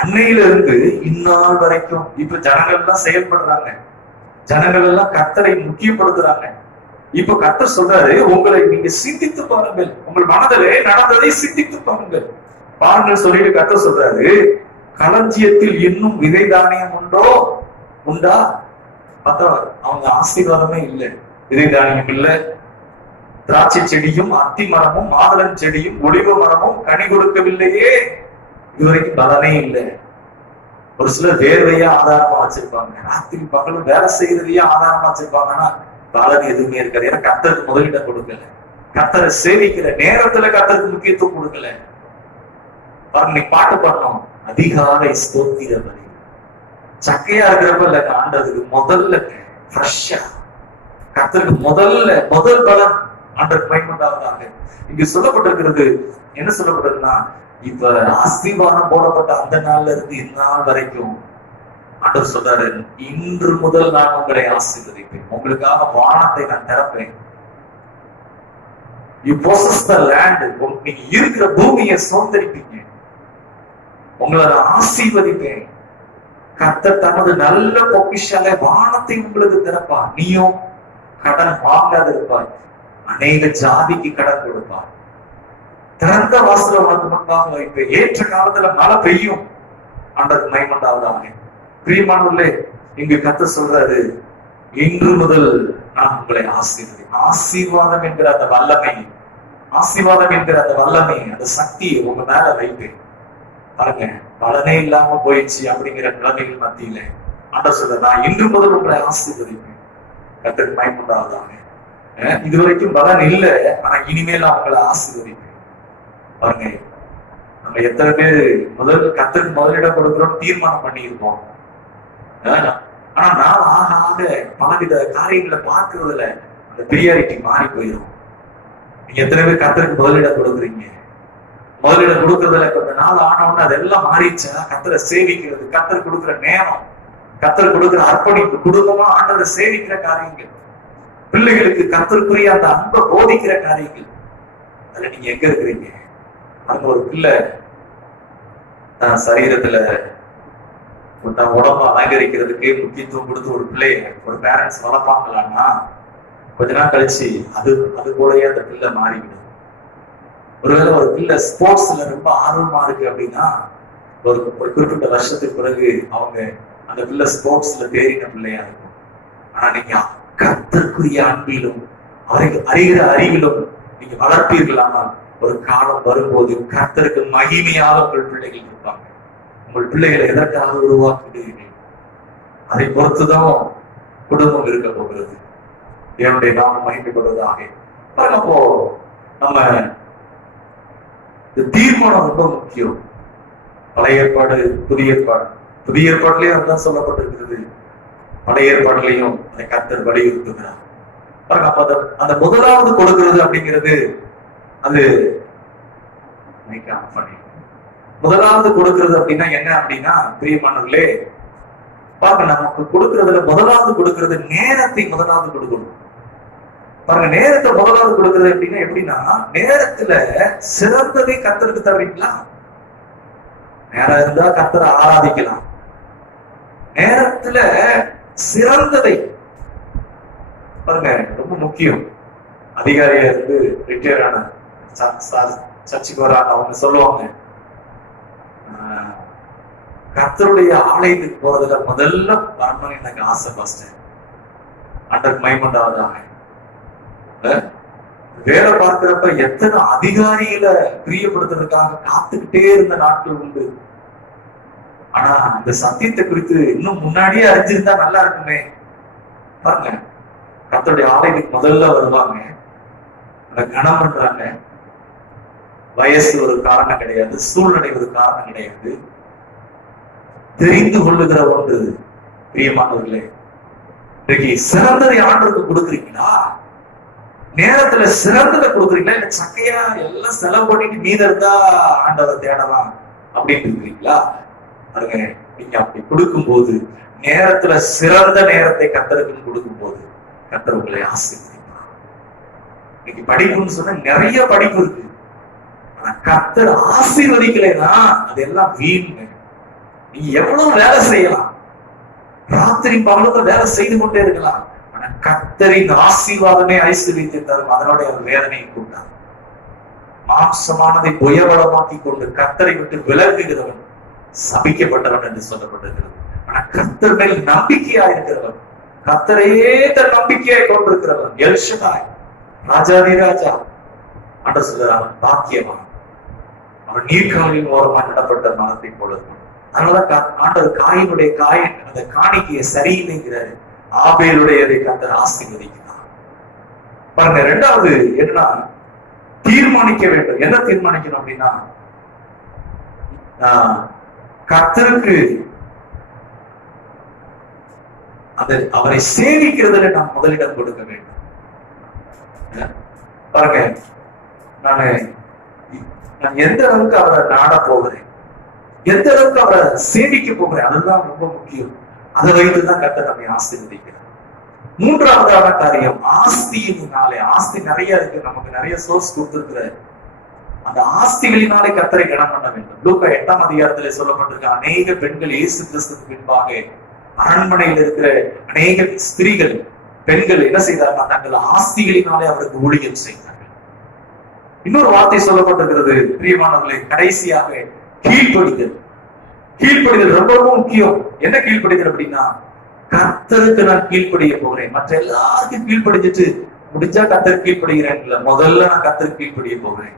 அன்னையிலிருந்து இந்நாள் வரைக்கும் இப்ப ஜனங்கள் எல்லாம் செயல்படுறாங்க. ஜனங்கள் எல்லாம் கர்த்தரை முக்கியப்படுத்துறாங்க. இப்ப கர்த்தர் சொல்றாரு, உங்களை நீங்க சிந்தித்து பாருங்கள், உங்கள் மனதிலே நடந்ததை சிந்தித்து பாருங்கள். பாருங்கள் சொல்லிட்டு கர்த்தர் சொல்றாரு, களஞ்சியத்தில் இன்னும் விதை தானியம் உண்டா? பார்த்தா அவங்க ஆசீர்வாதமே இல்லை. விதை தானியம் இல்லை. திராட்சை செடியும் அத்தி மரமும் மாதுளம் செடியும் ஒலிவ மரமும் கனி கொடுக்கவில்லையே, இதுவரைக்கும் பலனே இல்லை. ஒரு சிலர் வேர்வையா ஆதாரமா வச்சிருப்பாங்க, ராத்திரி பகலும் வேலை செய்யறதையே ஆதாரமா வச்சிருப்பாங்கன்னா பலன் எதுவுமே இருக்காது. ஏன்னா கர்த்தருக்கு முதலிடம் கொடுக்கல, கர்த்தரை சேவிக்கிற நேரத்துல கர்த்தருக்கு முக்கியத்துவம் கொடுக்கல. பாருங்க, நீ பாட்டு பாடணும், அதிகாலை ஸ்தோத்திர பலி. சக்கையா இருக்கிறப்ப இல்ல, ஆண்டதுக்கு முதல்ல ஃப்ரெஷ்ஷா கர்த்தருக்கு முதல் பலன் ஆண்டர் பயன்பட்டாங்க. இங்க சொல்லப்பட்டிருக்கிறது என்ன சொல்லப்பட்டிருக்குன்னா, இப்ப அஸ்திவாரம் போடப்பட்ட அந்த நாள்ல இருந்து இந்நாள் வரைக்கும் ஆண்டவர் சொல்றாரு, இன்று முதல் நான் உங்களை ஆசீர்வதிப்பேன், உங்களுக்காக வானத்தை நான் திறப்பேன். You possess the land. நீங்க இருக்கிற பூமியை சுதந்திரிப்பீங்க, உங்களை நான் ஆசீர்வதிப்பேன். கர்த்தர் தமது நல்ல பொக்கிஷால வானத்தை உங்களுக்கு திறப்பார். நீயும் கடன் வாங்காத இருப்பாய், அநேக ஜாதிக்கு கடன் கொடுப்பார். திறந்த வாசல உனக்கு முன்பாக வைப்பேன். ஏற்ற காலத்துல மழை பெய்யும். ஆண்டவருக்கு மகிமையுண்டாவதாக. பிரியமானவர்களே, இங்கு கர்த்தர் சொல்றாரு, இன்று முதல் நான் உங்களை ஆசீர்வதிப்பேன். ஆசீர்வாதம் என்கிற அந்த வல்லமை, அந்த சக்தியை உங்க மேல வைப்பேன். பாருங்க, பலனே இல்லாம போயிடுச்சு அப்படிங்கிற நிலைமைகள் மத்தியில ஆண்டவர் சொல்ற, நான் இன்று முதல் உங்களை ஆசீர்வதிப்பேன். கர்த்தருக்கு மகிமையுண்டாவதாக. இதுவரைக்கும் பலன் இல்லை, ஆனா இனிமேல் நான் உங்களை ஆசீர்வதிப்பேன். பாருங்க, நம்ம எத்தனை பேர் கர்த்தருக்கு முதலிடம் கொடுக்கிறோம் தீர்மானம் பண்ணியிருக்கோம். ஆனா நாள் ஆக ஆக பலவித காரியங்களை பார்க்கறதுல அந்த பிரியாரிட்டி மாறி போயிடும். நீங்க எத்தனை பேர் கர்த்தருக்கு முதலிடம் கொடுக்குறீங்க? முதலிடம் கொடுக்கறதுல கொஞ்ச நாள் ஆனவொன்னு அதெல்லாம் மாறிடுச்சா? கத்தரை சேவிக்கிறது, கத்தர் கொடுக்குற நேரம், கத்தர் கொடுக்குற அர்ப்பணிப்பு, குடும்பமா ஆண்டவரை சேவிக்கிற காரியங்கள், பிள்ளைகளுக்கு கத்தருக்குரிய அந்த அன்பை போதிக்கிற காரியங்கள், அதுல நீங்க எங்க இருக்கிறீங்க? அங்க ஒரு பிள்ளை சரீரத்துல உடம்பு அலங்கரிக்கிறதுக்கு முக்கியத்துவம் கொடுத்து ஒரு பிள்ளைய ஒரு பேரண்ட்ஸ் வளர்ப்பாங்களான்னா கொஞ்ச நாள் கழிச்சு அது போலயே அந்த பிள்ளை மாறிவிடும். ஒருவேளை ஒரு பிள்ளை ஸ்போர்ட்ஸ்ல ரொம்ப ஆர்வமா இருக்கு அப்படின்னா ஒரு குறிப்பிட்ட வருஷத்துக்கு பிறகு அவங்க அந்த பிள்ளை ஸ்போர்ட்ஸ்ல தேறின பிள்ளையா இருக்கும். ஆனா நீங்க கர்த்தருக்குரிய அன்பிலும் அறிகிற அறிவிலும் நீங்க வளர்ப்பீர்களானால் ஒரு காலம் வரும்போது கர்த்தருக்கு மகிமையாக உங்கள் பிள்ளைகள் இருப்பாங்க. உங்கள் பிள்ளைகளை எதற்காக உருவாக்குகிறீர்கள் அதை பொறுத்துதான் குடும்பம் இருக்க போகிறது. என்னுடைய நாமம் மகிமைப்படுவதாக. அப்போ நம்ம இந்த தீர்மானம் ரொம்ப முக்கியம். பழைய ஏற்பாடு, புதிய ஏற்பாடு. புதிய ஏற்பாடுலயும் அதுதான் சொல்லப்பட்டிருக்கிறது, பழைய ஏற்பாடுலையும் அதை கர்த்தர் வலியுறுத்துகிறார். அப்ப அந்த முதலாவது கொடுக்கிறது அப்படிங்கிறது அது முதலாவது கொடுக்கிறது அப்படின்னா என்ன அப்படின்னா, பிரியமானவர்களே பாருங்க, நமக்கு கொடுக்கறதுல முதலாவது கொடுக்கிறது நேரத்தை முதலாவது கொடுக்கணும். பாருங்க, நேரத்தை முதலாவது கொடுக்கிறது அப்படின்னா எப்படின்னா, நேரத்துல சிறந்ததை கர்த்தருக்கு தருவீங்களா? நேரம் இருந்தா கர்த்தரை ஆராதிக்கலாம். நேரத்துல சிறந்ததை பாருங்க, ரொம்ப முக்கியம். அதிகாரியா இருந்து ரிட்டையர் ஆன சர்ச்சுக்கு வராங்க, அவங்க சொல்லுவாங்க, கர்த்தருடைய ஆலயத்துக்கு போறதுல முதல்ல வரணும்னு எனக்கு ஆசை. ஃபர்ஸ்ட் அண்டர் மைமண்டாவதாக வேலை பார்க்கிறப்ப எத்தனை அதிகாரிகளை பிரியப்படுத்துறதுக்காக காத்துக்கிட்டே இருந்த நாட்கள் உண்டு. ஆனா இந்த சத்தியத்தை குறித்து இன்னும் முன்னாடியே அறிஞ்சிருந்தா நல்லா இருக்குமே. பாருங்க, கர்த்தருடைய ஆலயத்துக்கு முதல்ல வருவாங்க, அதை கனம் பண்றாங்க. வயசு ஒரு காரணம் கிடையாது, சூழ்நிலை ஒரு காரணம் கிடையாது. தெரிந்து கொள்ளுகிற ஒன்று. பிரியமானவர்களே, இன்னைக்கு சிறந்ததை ஆண்டவருக்கு கொடுக்குறீங்களா? நேரத்துல சிறந்ததை கொடுக்குறீங்களா? இல்ல சக்கையா எல்லாம் செலவு பண்ணிட்டு மீத இருந்தா ஆண்டவரை தேடலாம் அப்படின்னு இருக்கிறீங்களா? பாருங்க, நீங்க அப்படி கொடுக்கும் போது, நேரத்துல சிறந்த நேரத்தை கர்த்தருக்கு கொடுக்கும் போது கர்த்தர் உங்களை ஆசீர்வதிப்பார். இன்னைக்கு படிப்புன்னு சொன்னா நிறைய படிப்பு இருக்கு, ஆனா கர்த்தர் ஆசீர்வதிக்கலைன்னா அதெல்லாம் வீண். நீங்க எவ்வளவு வேலை செய்யலாம், ராத்திரி பகலுக்கு வேலை செய்து கொண்டே இருக்கலாம், ஆனா கர்த்தரின் ஆசீர்வாதமே ஐஸ்வர்யத்தை தரும். அதனோட அவர் வேதனையை கூட்டார். மாம்சமானதை புயபலமாக்கி கொண்டு கர்த்தரை விட்டு விலகுகிறவன் சபிக்கப்பட்டவன் என்று சொல்லப்பட்டிருக்கிறது. ஆனா கர்த்தர் மேல் நம்பிக்கையா இருக்கிறவன், கர்த்தரையே தன் நம்பிக்கையாய் கொண்டிருக்கிறவன், எல் ஷடாய், ராஜாதி ராஜா, ஆண்டவர் சொல்றான், பாக்கியவான், அவன் நீர்க்காலின் ஓரமா நடப்பட்ட மனத்தை போல. அதனாலதான் ஆண்டவர் காயினுடைய அந்த காணிக்கையை சரியில்லைங்கிறாரு. ஆபேலுடையதை கர்த்தர் ஆசீர்வதிக்கிறார். பாருங்க, இரண்டாவது என்னன்னா, தீர்மானிக்க வேண்டும். என்ன தீர்மானிக்கணும் அப்படின்னா, கர்த்தருக்கு அவரை சேவிக்கிறதுல நாம் முதலிடம் கொடுக்க வேண்டும். பாருங்க, நான் எந்த அளவுக்கு அவரை நாட போகிறேன், எந்த அளவுக்கு அவரை சேவிக்க போகிறேன், அதுதான் ரொம்ப முக்கியம். அதை வைத்துதான் கர்த்தர் நம்மை ஆசீர்வதிக்கிறார். மூன்றாவதான காரியம், ஆஸ்தியினாலே. ஆஸ்தி நிறைய இருக்கு, நமக்கு நிறைய சோர்ஸ் கொடுத்திருக்கிற அந்த ஆஸ்திகளினாலே கர்த்தரை கனம் பண்ண வேண்டும். லூக்கா 8ஆம் அதிகாரத்திலே சொல்லப்பட்டிருக்க, அநேக பெண்கள் இயேசு கிறிஸ்துவுக்கு பின்பாக அரண்மனையில் இருக்கிற அநேக ஸ்திரீகள், பெண்கள் என்ன செய்தார்கள்? தங்கள் ஆஸ்திகளினாலே அவருக்கு ஊழியம் செய்தார்கள். இன்னொரு வார்த்தை சொல்லப்பட்டிருக்கிறது, பிரியமானவர்களே, கடைசியாக கீழ்ப்படிதல். கீழ்ப்படிதல் ரொம்ப ரொம்ப முக்கியம். என்ன கீழ்ப்படிதல் அப்படின்னா, கர்த்தருக்கு நான் கீழ்ப்படிய போகிறேன். மற்ற எல்லாருக்கும் கீழ்ப்படிஞ்சிட்டு முடிஞ்சா கர்த்தர் கீழ்ப்படுகிறேன் இல்ல, முதல்ல நான் கர்த்தருக்கு கீழ்ப்படிய போகிறேன்.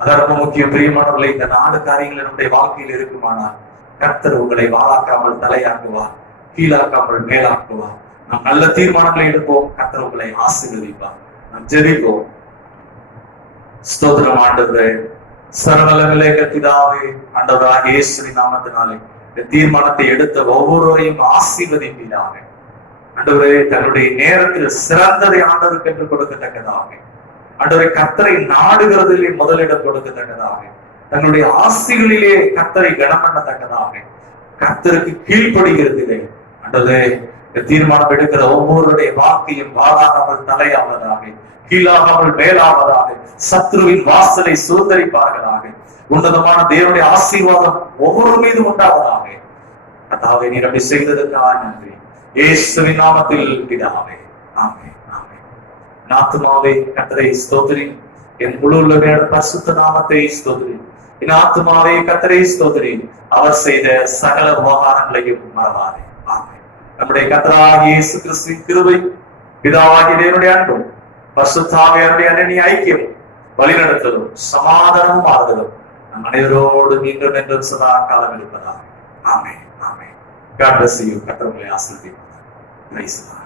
அதான் ரொம்ப முக்கியம். பிரியமானவர்களே, இந்த 4 காரியங்கள் நம்முடைய வாழ்க்கையில் இருக்குமானால் கர்த்தர் உங்களை வாழாக்காமல் தலையாக்குவார், கீழாக்காமல் மேலாக்குவார். நாம் நல்ல தீர்மானங்களை எடுப்போம், கர்த்தர் உங்களை ஆசீர்வதிப்பார். நாம் ஜெபிப்போம். ஸ்தோத்திரம் ஆண்டவரே, சர்வவல்லமையுள்ள பிதாவே, ஆண்டவராகிய இயேசுவின் நாமத்தினாலே இந்த தீர்மானத்தை எடுத்த ஒவ்வொருவரையும் ஆசீர்வதிப்பீராக. ஆண்டவரே, தன்னுடைய நேரத்தில் சிறந்ததை ஆண்டவருக்கு என்று கொடுக்கத்தக்கதாக, ஆண்டவரை கர்த்தரை நாடுகிறதிலே முதலிடம் கொடுக்கத்தக்கதாக, தன்னுடைய ஆசைகளிலே கர்த்தரை கனம் பண்ணத்தக்கதாக கர்த்தருக்கு கீழ்ப்படுகிறதிலே ஆண்டவரே தீர்மானம் எடுக்கிற ஒவ்வொருடைய வாழ்க்கையும் வாழாமல் தலையாவதாக, கீழாகாமல் மேலாவதாக, சத்ருவின் வாசலை சுதந்திரிப்பார்களாக. உன்னதமான தேவனுடைய ஆசீர்வாதம் ஒவ்வொரு மீதும் உண்டாவதாக. கர்த்தாவே நீர் அப்படி செய்ததற்காக நன்றி. இயேசுவின் நாமத்தில் பிதாவே, ஆமென், ஆமென். ஆத்துமாவே கர்த்தரை ஸ்தோத்திரி, என் முழு உள்ளமையோட பரிசுத்த நாமத்தை ஸ்தோத்திரி. என் ஆத்துமாவே கர்த்தரை ஸ்தோத்திரி, அவர் செய்த சகல உபகாரங்களையும் மறவாதே. ஆமென். நம்முடைய கர்த்தராகிய இயேசு கிறிஸ்துவின் கிருபை, பிதாவாகிய தேவனுடைய அன்பும், பரிசுத்த ஆவியானவருடைய அன்பின் ஐக்கியம், வழிநடத்தலும், சமாதானமும் ஆறுதலும் நம் அனைவரோடு மீண்டும் என்றும் சதா காலம் இருப்பதாக. ஆமென், ஆமென். God bless you. கர்த்தர் உங்களை ஆசீர்வதிப்பார். Praise the Lord.